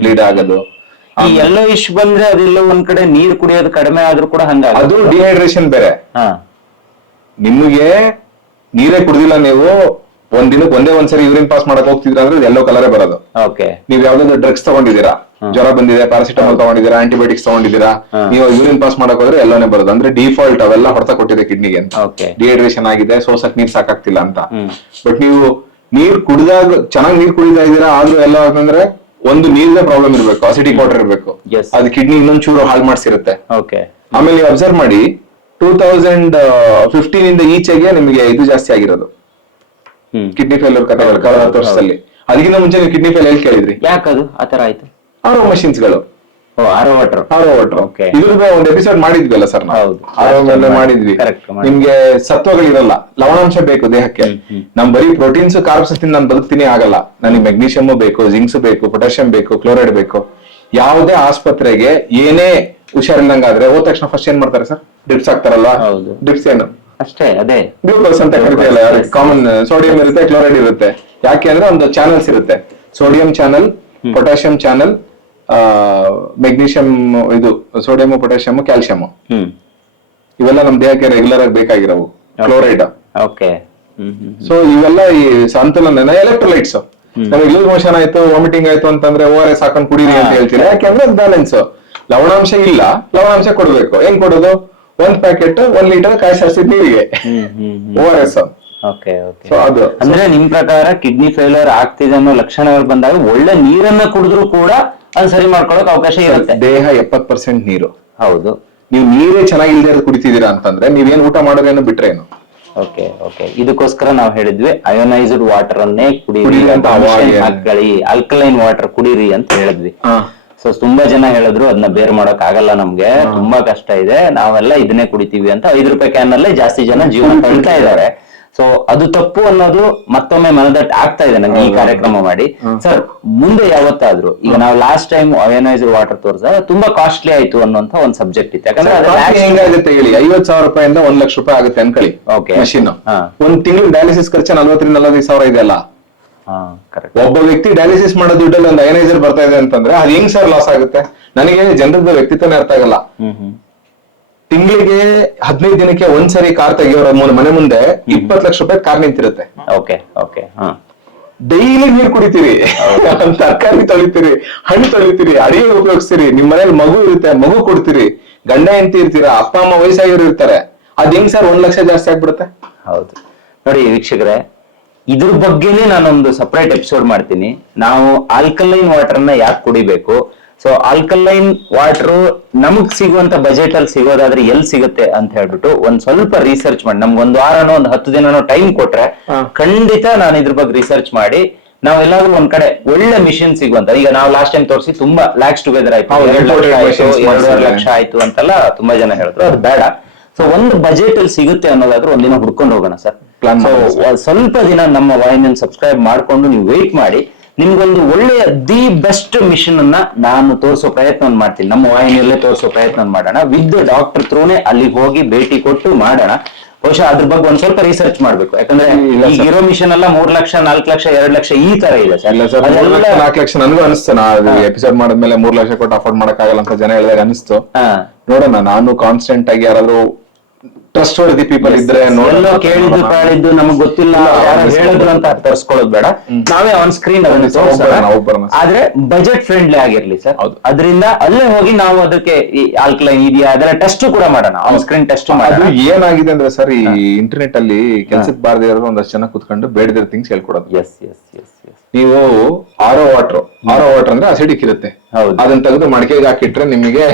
bleed ಆಗೋದು. ಈ ಎಲ್ಲೋ ಇಶ್ ಬಂದ್ರೆ ಅದೆಲ್ಲ ಒಂದ್ ಕಡೆ ನೀರ್ ಕುಡಿಯೋದು ಕಡಿಮೆ ಆದ್ರೂ ಕೂಡ ಹಂಗ ಅದು ಡಿಹೈಡ್ರೇಷನ್ ಬೇರೆ. ಹಾ. ನಿಮಗೆ ನೀರೇ ಕುಡ್ದಿಲ್ಲ ನೀವು. ಒಂದ್ ದಿನಕ್ಕೆ ಒಂದೇ ಒಂದ್ಸರಿ ಯೂರಿನ್ ಪಾಸ್ ಮಾಡಕ್ ಹೋಗ್ತಿದ್ರ ಅಂದ್ರೆ ಎಲ್ಲೋ ಕಲರೇ ಬರೋದು. ಓಕೆ ನೀವ್ ಯಾವ್ದಾದ್ರು ಡ್ರಗ್ಸ್ ತಗೊಂಡಿದ್ದೀರಾ? ಜ್ವರ ಬಂದಿದೆ ಪ್ಯಾರಾಸಿಟಮಾಲ್ ತಗೊಂಡಿದ್ದೀರಾ ಆಂಟಿಬಯೋಟಿಕ್ಸ್ ತಗೊಂಡಿದ್ದೀರಾ ನೀವು ಯೂರಿನ್ ಪಾಸ್ ಮಾಡಕ್ ಹೋದ್ರೆ ಎಲ್ಲೋನೇ ಬರೋದು. ಅಂದ್ರೆ ಡಿಫಾಲ್ಟ್ ಅವೆಲ್ಲ ಹೊಡೆತ ಕೊಟ್ಟಿದೆ ಕಿಡ್ನಿಗೆ ಅಂತ. ಓಕೆ ಡಿಹೈಡ್ರೇಷನ್ ಆಗಿದೆ ಸೋಸಕ್ ನೀರ್ ಸಾಕಾಗ್ತಿಲ್ಲ ಅಂತ. ಬಟ್ ನೀವು ನೀರ್ ಕುಡಿದಾಗ ಚೆನ್ನಾಗಿ ನೀರ್ ಕುಡಿತಾ ಇದ್ದೀರಾ ಆದ್ರೂ ಎಲ್ಲ ಅಂತಂದ್ರೆ ಒಂದು ನೀರಿನ ಪ್ರಾಬ್ಲಮ್ ಇರ್ಬೇಕು ಅಸಿಡಿಕ್ ವಾಟರ್ ಇರ್ಬೇಕು. Yes. ಅದು ಕಿಡ್ನಿ ಇನ್ನೊಂದ್ ಚೂರು ಹಾಳು ಮಾಡ್ಸಿರುತ್ತೆ. ಓಕೆ ಆಮೇಲೆ ನೀವು ಅಬ್ಸರ್ವ್ ಮಾಡಿ ಟೂ ತೌಸಂಡ್ ಫಿಫ್ಟೀನ್ ಇಂದ ಈಚೆಗೆ ನಿಮಗೆ ಇದು ಜಾಸ್ತಿ ಆಗಿರೋದು. ಕಿಡ್ನಿ ಫೇಲ್ಯೂರ್ ಕಥೆಗಳು ಕಳೆದ ಹತ್ತು ವರ್ಷದಲ್ಲಿ. ಅದಕ್ಕಿಂತ ಮುಂಚೆ ನೀವು ಕಿಡ್ನಿ ಫೇಲ್ ಎಲ್ಲಿ ಕೇಳಿದ್ರಿ? ಯಾಕದು? ಆತರ ಆಯ್ತು. ಆರೋ ಮಷಿನ್ಸ್ಗಳು. ಓ ಆರೋ ವಾಟರ್ ಆರೋ ವಾಟರ್. ಇದ್ರದ್ದು ಒಂದು ಎಪಿಸೋಡ್ ಮಾಡಿದ್ವಲ್ಲ ಸರ್ ನಾವು? ಹೌದು. ಆರೋ ಮೇಲೆ ಮಾಡಿದ್ವಿ. ನಿಮ್ಗೆ ಸತ್ವಗಳಿರಲ್ಲ ಲವಣಾಂಶ ಬೇಕು ದೇಹಕ್ಕೆ. ನಮ್ ಬರೀ ಪ್ರೋಟೀನ್ಸ್ ಕಾರ್ಬ್ಸ್ ತಿಂದು ನಾನು ಬದುಕ್ತೀನಿ ಆಗಲ್ಲ. ನನಗೆ ಮೆಗ್ನೀಷಿಯಮ್ ಬೇಕು ಜಿಂಕ್ಸ್ ಬೇಕು ಪೊಟ್ಯಾಷಿಯಂ ಬೇಕು ಕ್ಲೋರೈಡ್ ಬೇಕು. ಯಾವುದೇ ಆಸ್ಪತ್ರೆಗೆ ಏನೇ ಹುಷಾರಿಲ್ಲಂಗಾದ್ರೆ ಹೋದ ತಕ್ಷಣ ಫಸ್ಟ್ ಏನ್ ಮಾಡ್ತಾರೆ ಸರ್ ಡ್ರಿಪ್ಸ್ ಹಾಕ್ತಾರಲ್ಲ ಹೌದು. ಡ್ರಿಪ್ಸ್ ಏನು? ಅಷ್ಟೇ ಅದೇ. ಗ್ಲೂಕೋಸ್ ಅಂತ ಕರಿತೀವಲ್ಲ ಕಾಮನ್ ಸೋಡಿಯಂ ಇರುತ್ತೆ ಕ್ಲೋರೈಡ್ ಇರುತ್ತೆ. ಯಾಕೆ ಅಂದ್ರೆ ಒಂದು ಚಾನಲ್ಸ್ ಇರುತ್ತೆ. Sodium channel potassium channel magnesium ಇದು ಸೋಡಿಯಂ ಪೊಟ್ಯಾಷಿಯಂ ಕ್ಯಾಲ್ಸಿಯಂ ಇವೆಲ್ಲ ನಮ್ ದೇಹಕ್ಕೆ ರೆಗ್ಯುಲರ್ ಆಗಿ ಬೇಕಾಗಿರವು. ಕ್ಲೋರೈಡ್ ಓಕೆ ಸೊ ಇವೆಲ್ಲ ಈ ಸಂತುಲನ ಎಲೆಕ್ಟ್ರೋಲೈಟ್ಸ್ ನಮಗೆ ಲೂಸ್ ಮೋಷನ್ ಆಯ್ತು ವಾಮಿಟಿಂಗ್ ಆಯ್ತು ಅಂತಂದ್ರೆ ಓ ಆರ್ ಎಸ್ ಹಾಕೊಂಡು ಕುಡಿರಿ ಅಂತ ಹೇಳ್ತೀರಾ? ಯಾಕೆಂದ್ರೆ ಬ್ಯಾಲೆನ್ಸ್ ಲವಣಾಂಶ ಇಲ್ಲ ಲವಣಾಂಶ ಕೊಡ್ಬೇಕು. ಹೆಂಗ್ ಕೊಡೋದು? ಒಂದ್ ಪ್ಯಾಕೆಟ್ ಒಂದ್ ಲೀಟರ್ ಕಾಯಿ ಸಾರಿಸಿದ ನೀರಿಗೆ. ಹ್ಮ್ ಹ್ಮ್ ಹ್ಮ್. O R S okay okay so ಅದು. ಅಂದ್ರೆ ನಿಮ್ ಪ್ರಕಾರ ಕಿಡ್ನಿ ಫೇಲ್ಯೂರ್ ಆಗ್ತಿದೆ ಅನ್ನೋ ಲಕ್ಷಣಗಳು ಬಂದಾಗ ಒಳ್ಳೆ ನೀರನ್ನ ಕುಡಿದ್ರು ಕೂಡ ಅದು ಸರಿ ಮಾಡ್ಕೊಳಕ್ ಅವಕಾಶ ಇರುತ್ತೆ. ದೇಹ ಎಪ್ಪತ್ ಪರ್ಸೆಂಟ್ ನೀರು. ಹೌದು. ನೀವು ನೀರೇ ಚೆನ್ನಾಗಿಲ್ದೇ ಕುಡಿತಿದ್ದೀರಾ ಅಂತಂದ್ರೆ ನೀವೇನ್ ಊಟ ಮಾಡೋದೇನು ಬಿಟ್ರೇನು ಓಕೆ ಓಕೆ ಇದಕ್ಕೋಸ್ಕರ ನಾವು ಹೇಳಿದ್ವಿ ಅಯೋನೈಸ್ಡ್ ವಾಟರ್ ಅನ್ನೇ ಕುಡಿಯಿರಿ ಅಂತ ಆಲ್ಕಲೈನ್ ವಾಟರ್ ಕುಡೀರಿ ಅಂತ ಹೇಳಿದ್ವಿ. ಸೊ ತುಂಬಾ ಜನ ಹೇಳಿದ್ರು ಅದನ್ನ ಬೇರ್ ಮಾಡಕ್ ಆಗಲ್ಲ ನಮ್ಗೆ ತುಂಬಾ ಕಷ್ಟ ಇದೆ ನಾವೆಲ್ಲ ಇದನ್ನೇ ಕುಡಿತೀವಿ ಅಂತ ಐದು ರೂಪಾಯಿ ಕ್ಯಾನ್ ಅಲ್ಲೇ ಜಾಸ್ತಿ ಜನ ಜೀವನ ಕಳ್ತಾ ಇದ್ದಾರೆ ಸೊ ಅದು ತಪ್ಪು ಅನ್ನೋದು ಮತ್ತೊಮ್ಮೆ ಮನದಟ್ಟು ಆಗ್ತಾ ಇದೆ ನಂಗೆ ಈ ಕಾರ್ಯಕ್ರಮ ಮಾಡಿ. ಸರ್ ಮುಂದೆ ಯಾವತ್ತಾದ್ರೂ ಈಗ ನಾವು ಲಾಸ್ಟ್ ಟೈಮ್ ಅಯೋನೈಸರ್ ವಾಟರ್ ತೋರ್ಸ ತುಂಬಾ ಕಾಸ್ಟ್ಲಿ ಆಯ್ತು ಅನ್ನೋಂತ ಒಂದ್ ಸಬ್ಜೆಕ್ಟ್ ಇತ್ತು. ಯಾಕಂದ್ರೆ ಹೆಂಗಾಗುತ್ತೆ ಹೇಳಿ ಐವತ್ ಸಾವಿರ ರೂಪಾಯಿಂದ ಒಂದ್ ಲಕ್ಷ ರೂಪಾಯಿ ಆಗುತ್ತೆ ಅನ್ಕೊಳ್ಳಿ ಮಷಿನ್. ಒಂದ್ ತಿಂಗಳು ಡಯಾಲಿಸಿಸ್ ಖರ್ಚು ನಲ್ವತ್ತರಿಂದ ನಲವತ್ತೈದು ಸಾವಿರ ಇದೆ ಅಲ್ಲ? ಒಬ್ಬ ವ್ಯಕ್ತಿ ಡಯಾಲಿಸಿಸ್ ಮಾಡೋ ದುಡ್ಡಲ್ಲಿ ಒಂದು ಅಯನೈಸರ್ ಬರ್ತಾ ಇದೆ ಅಂತಂದ್ರೆ ಅದು ಹೆಂಗ್ ಸರ್ ಲಾಸ್ ಆಗುತ್ತೆ? ನನಗೆ ಜನರದ ವ್ಯಕ್ತಿತ್ವನೇ ಅರ್ಥ ಆಗಲ್ಲ. ತಿಂಗಳಿಗೆ ಹದಿನೈದು ದಿನಕ್ಕೆ ಒಂದ್ಸರಿ ಕಾರ್ ತೆಗಿಯೋರ ಮನೆ ಮುಂದೆ ಇಪ್ಪತ್ತು ಲಕ್ಷ ರೂಪಾಯಿ ಕಾರ್ ನಿಂತಿರುತ್ತೆ. ಓಕೆ ಓಕೆ ಹಾ. ಡೈಲಿ ನೀರ್ ಕುಡಿತೀರಿ. ತರಕಾರಿ ತೊಳಿತೀರಿ ಹಣ್ಣು ತೊಳಿತೀರಿ ಅಡಿಗೆ ಉಪಯೋಗಿಸ್ತೀರಿ ನಿಮ್ ಮನೇಲಿ ಮಗು ಇರುತ್ತೆ ಮಗು ಕೊಡ್ತೀರಿ ಗಂಡ ಹೆಂಡತಿ ಇರ್ತೀರಾ ಅಪ್ಪ ಅಮ್ಮ ವಯಸ್ಸಾಗಿರೋ ಇರ್ತಾರೆ. ಅದ್ ಹೆಂಗ್ ಸರ್ ಒಂದ್ ಲಕ್ಷ ಜಾಸ್ತಿ ಆಗ್ಬಿಡುತ್ತೆ? ಹೌದು. ನೋಡಿ ವೀಕ್ಷಕರೇ ಇದ್ರ ಬಗ್ಗೆನೇ ನಾನೊಂದು ಸಪರೇಟ್ ಎಪಿಸೋಡ್ ಮಾಡ್ತೀನಿ. ನಾವು ಆಲ್ಕಲೈನ್ ವಾಟರ್ನ ಯಾಕೆ ಕುಡಿಬೇಕು? ಸೊ ಆಲ್ಕಲೈನ್ ವಾಟರ್ ನಮಗ್ ಸಿಗುವಂತ ಬಜೆಟ್ ಅಲ್ಲಿ ಸಿಗೋದಾದ್ರೆ ಎಲ್ ಸಿಗುತ್ತೆ ಅಂತ ಹೇಳ್ಬಿಟ್ಟು ಒಂದ್ ಸ್ವಲ್ಪ ರಿಸರ್ಚ್ ಮಾಡಿ. ನಮ್ಗೆ ಒಂದ್ ವಾರನೋ ಒಂದ್ ಹತ್ತು ದಿನನೋ ಟೈಮ್ ಕೊಟ್ರೆ ಖಂಡಿತ ನಾನು ಇದ್ರ ಬಗ್ಗೆ ರಿಸರ್ಚ್ ಮಾಡಿ. ನಾವ್ ಎಲ್ಲಾದ್ರೂ ಒಂದ್ ಕಡೆ ಒಳ್ಳೆ ಮಿಷಿನ್ ಸಿಗುವಂತ ಈಗ ನಾವು ಲಾಸ್ಟ್ ಟೈಮ್ ತೋರಿಸಿ ತುಂಬಾ ಲ್ಯಾಕ್ಸ್ ಟುಗೆದರ್ ಆಯ್ತು. ಎರಡು ಲಕ್ಷ ಆಯ್ತು ಅಂತೆಲ್ಲ ತುಂಬಾ ಜನ ಹೇಳಿದ್ರು ಅದು ಬೇಡ. ಸೊ ಒಂದು ಬಜೆಟ್ ಅಲ್ಲಿ ಸಿಗುತ್ತೆ ಅನ್ನೋದಾದ್ರೂ ಒಂದಿನ ಹುಡ್ಕೊಂಡು ಹೋಗೋಣ ಸರ್. ಸ್ವಲ್ಪ ದಿನ ನಮ್ಮ ವಾಹಿನಿಯನ್ನು ಸಬ್ಸ್ಕ್ರೈಬ್ ಮಾಡ್ಕೊಂಡು ನೀವು ವೇಟ್ ಮಾಡಿ. ನಿಮ್ಗೊಂದು ಒಳ್ಳೆಯ ದಿ ಬೆಸ್ಟ್ ಮಿಷನ್ ಅನ್ನ ನಾನು ತೋರಿಸೋ ಪ್ರಯತ್ನ ಮಾಡ್ತೀನಿ. ನಮ್ಮ ವಾಹಿನಿಯಲ್ಲೇ ತೋರಿಸೋ ಪ್ರಯತ್ನ ಮಾಡೋಣ. ವಿತ್ ಡಾಕ್ಟರ್ ತ್ರೂನೇ ಅಲ್ಲಿ ಹೋಗಿ ಭೇಟಿ ಕೊಟ್ಟು ಮಾಡೋಣ. ಬಹುಶಃ ಅದ್ರ ಬಗ್ಗೆ ಒಂದ್ ಸ್ವಲ್ಪ ರಿಸರ್ಚ್ ಮಾಡ್ಬೇಕು. ಯಾಕಂದ್ರೆ ಈಗ ಹೀರೋ ಮಿಷನ್ ಎಲ್ಲ ಮೂರ್ ಲಕ್ಷ ನಾಲ್ಕು ಲಕ್ಷ ಎರಡ್ ಲಕ್ಷ ಈ ತರ ಇದೆ ನಾಲ್ಕು ಲಕ್ಷ ನನಗೂ ಅನಿಸ್ತು. ನಾ ಎಪಿಸೋಡ್ ಮಾಡಿದ್ಮೇಲೆ ಮೂರ್ ಲಕ್ಷ ಕೊಟ್ಟು ಅಫೋರ್ಡ್ ಮಾಡಕ್ ಆಗಲ್ಲ ಅಂತ ಜನ ಹೇಳಿದಾಗ ಅನಿಸ್ತು. ನೋಡೋಣ ನಾನು ಕಾನ್ಸ್ಟೆಂಟ್ ಆಗಿ ಯಾರಾದ್ರೂ ಟ್ರಸ್ಟ್ ವರ್ದಿ ಪೀಪಲ್ ಇದ್ರೆ. ಎಲ್ಲೋ ಕೇಳಿದ್ದು ಕಾಳಿದ್ದು ನಮಗ್ ಗೊತ್ತಿಲ್ಲ ಯಾರೋ ಹೇಳಿದ್ರು ಅಂತ ತರ್ಸ್ಕೊಳ್ಳೋದು ಬೇಡ. ನಾವೇ ಆನ್ ಸ್ಕ್ರೀನ್ ಅದನ್ನ ತೋರ್ಸೋಣ. ಆದ್ರೆ ಬಜೆಟ್ ಫ್ರೆಂಡ್ಲಿ ಆಗಿರ್ಲಿ ಸರ್. ಅದರಿಂದ ಅಲ್ಲೇ ಹೋಗಿ ನಾವು ಅದಕ್ಕೆ ಆಲ್ಕಲೈನ್ ಇದೆಯಾ ಅದರ ಟೆಸ್ಟ್ ಕೂಡ ಮಾಡೋಣ. ಆನ್ ಸ್ಕ್ರೀನ್ ಟೆಸ್ಟ್ ಮಾಡೋಣ. ಏನಾಗಿದೆ ಅಂದ್ರೆ ಸರ್ ಈ ಇಂಟರ್ನೆಟ್ ಅಲ್ಲಿ ಕೆಲಸಕ್ಕೆ ಬಾರದೇ ಇರೋದು ಒಂದಷ್ಟು ಜನ ಕುತ್ಕೊಂಡು ಬೇಡದಿರೋ ಥಿಂಗ್ಸ್ ಹೇಳ್ಕೊಡೋದು. ಎಸ್ ಎಸ್ ಎಸ್ ನೀವು ಆರೋ ವಾಟರ್ ಆರೋ ವಾಟರ್ ಅಂದ್ರೆ ಅಸಿಡಿಕ್ ಇರುತ್ತೆ. ಹೌದು. ಅದನ್ನ ತೆಗೆದು ಮಡಿಕೆಗೆ ಹಾಕಿಟ್ರೆ ನಿಮಗೆ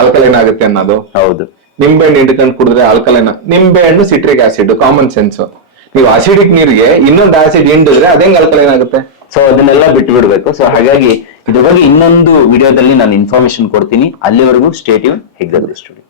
ಆಲ್ಕಲೈನ್ ಆಗುತ್ತೆ ಅನ್ನೋದು. ಹೌದು. ನಿಂಬೆ ಹಣ್ಣು ಹಿಡ್ಕೊಂಡು ಕುಡಿದ್ರೆ ಆಲ್ಕಲೈನ್ ನಿಂಬೆ ಹಣ್ಣು ಸಿಟ್ರಿಕ್ ಆಸಿಡ್ ಕಾಮನ್ ಸೆನ್ಸ್ ನೀವು ಆಸಿಡಿಕ್ ನೀರಿಗೆ ಇನ್ನೊಂದು ಆಸಿಡ್ ಹಿಂಡಿದ್ರೆ ಅದೇ ಆಲ್ಕಲೈನ್ ಆಗುತ್ತೆ? ಸೊ ಅದನ್ನೆಲ್ಲ ಬಿಟ್ಟು ಬಿಡ್ಬೇಕು ಸೊ ಹಾಗಾಗಿ ಇದ್ರ ಬಗ್ಗೆ ಇನ್ನೊಂದು ವಿಡಿಯೋದಲ್ಲಿ ನಾನು ಇನ್ಫಾರ್ಮೇಶನ್ ಕೊಡ್ತೀನಿ. ಅಲ್ಲಿವರೆಗೂ ಸ್ಟೇಟ್ಯೂನ್ ಹೆಗ್ಗದ್ರಿ ಸ್ಟುಡಿಯೋ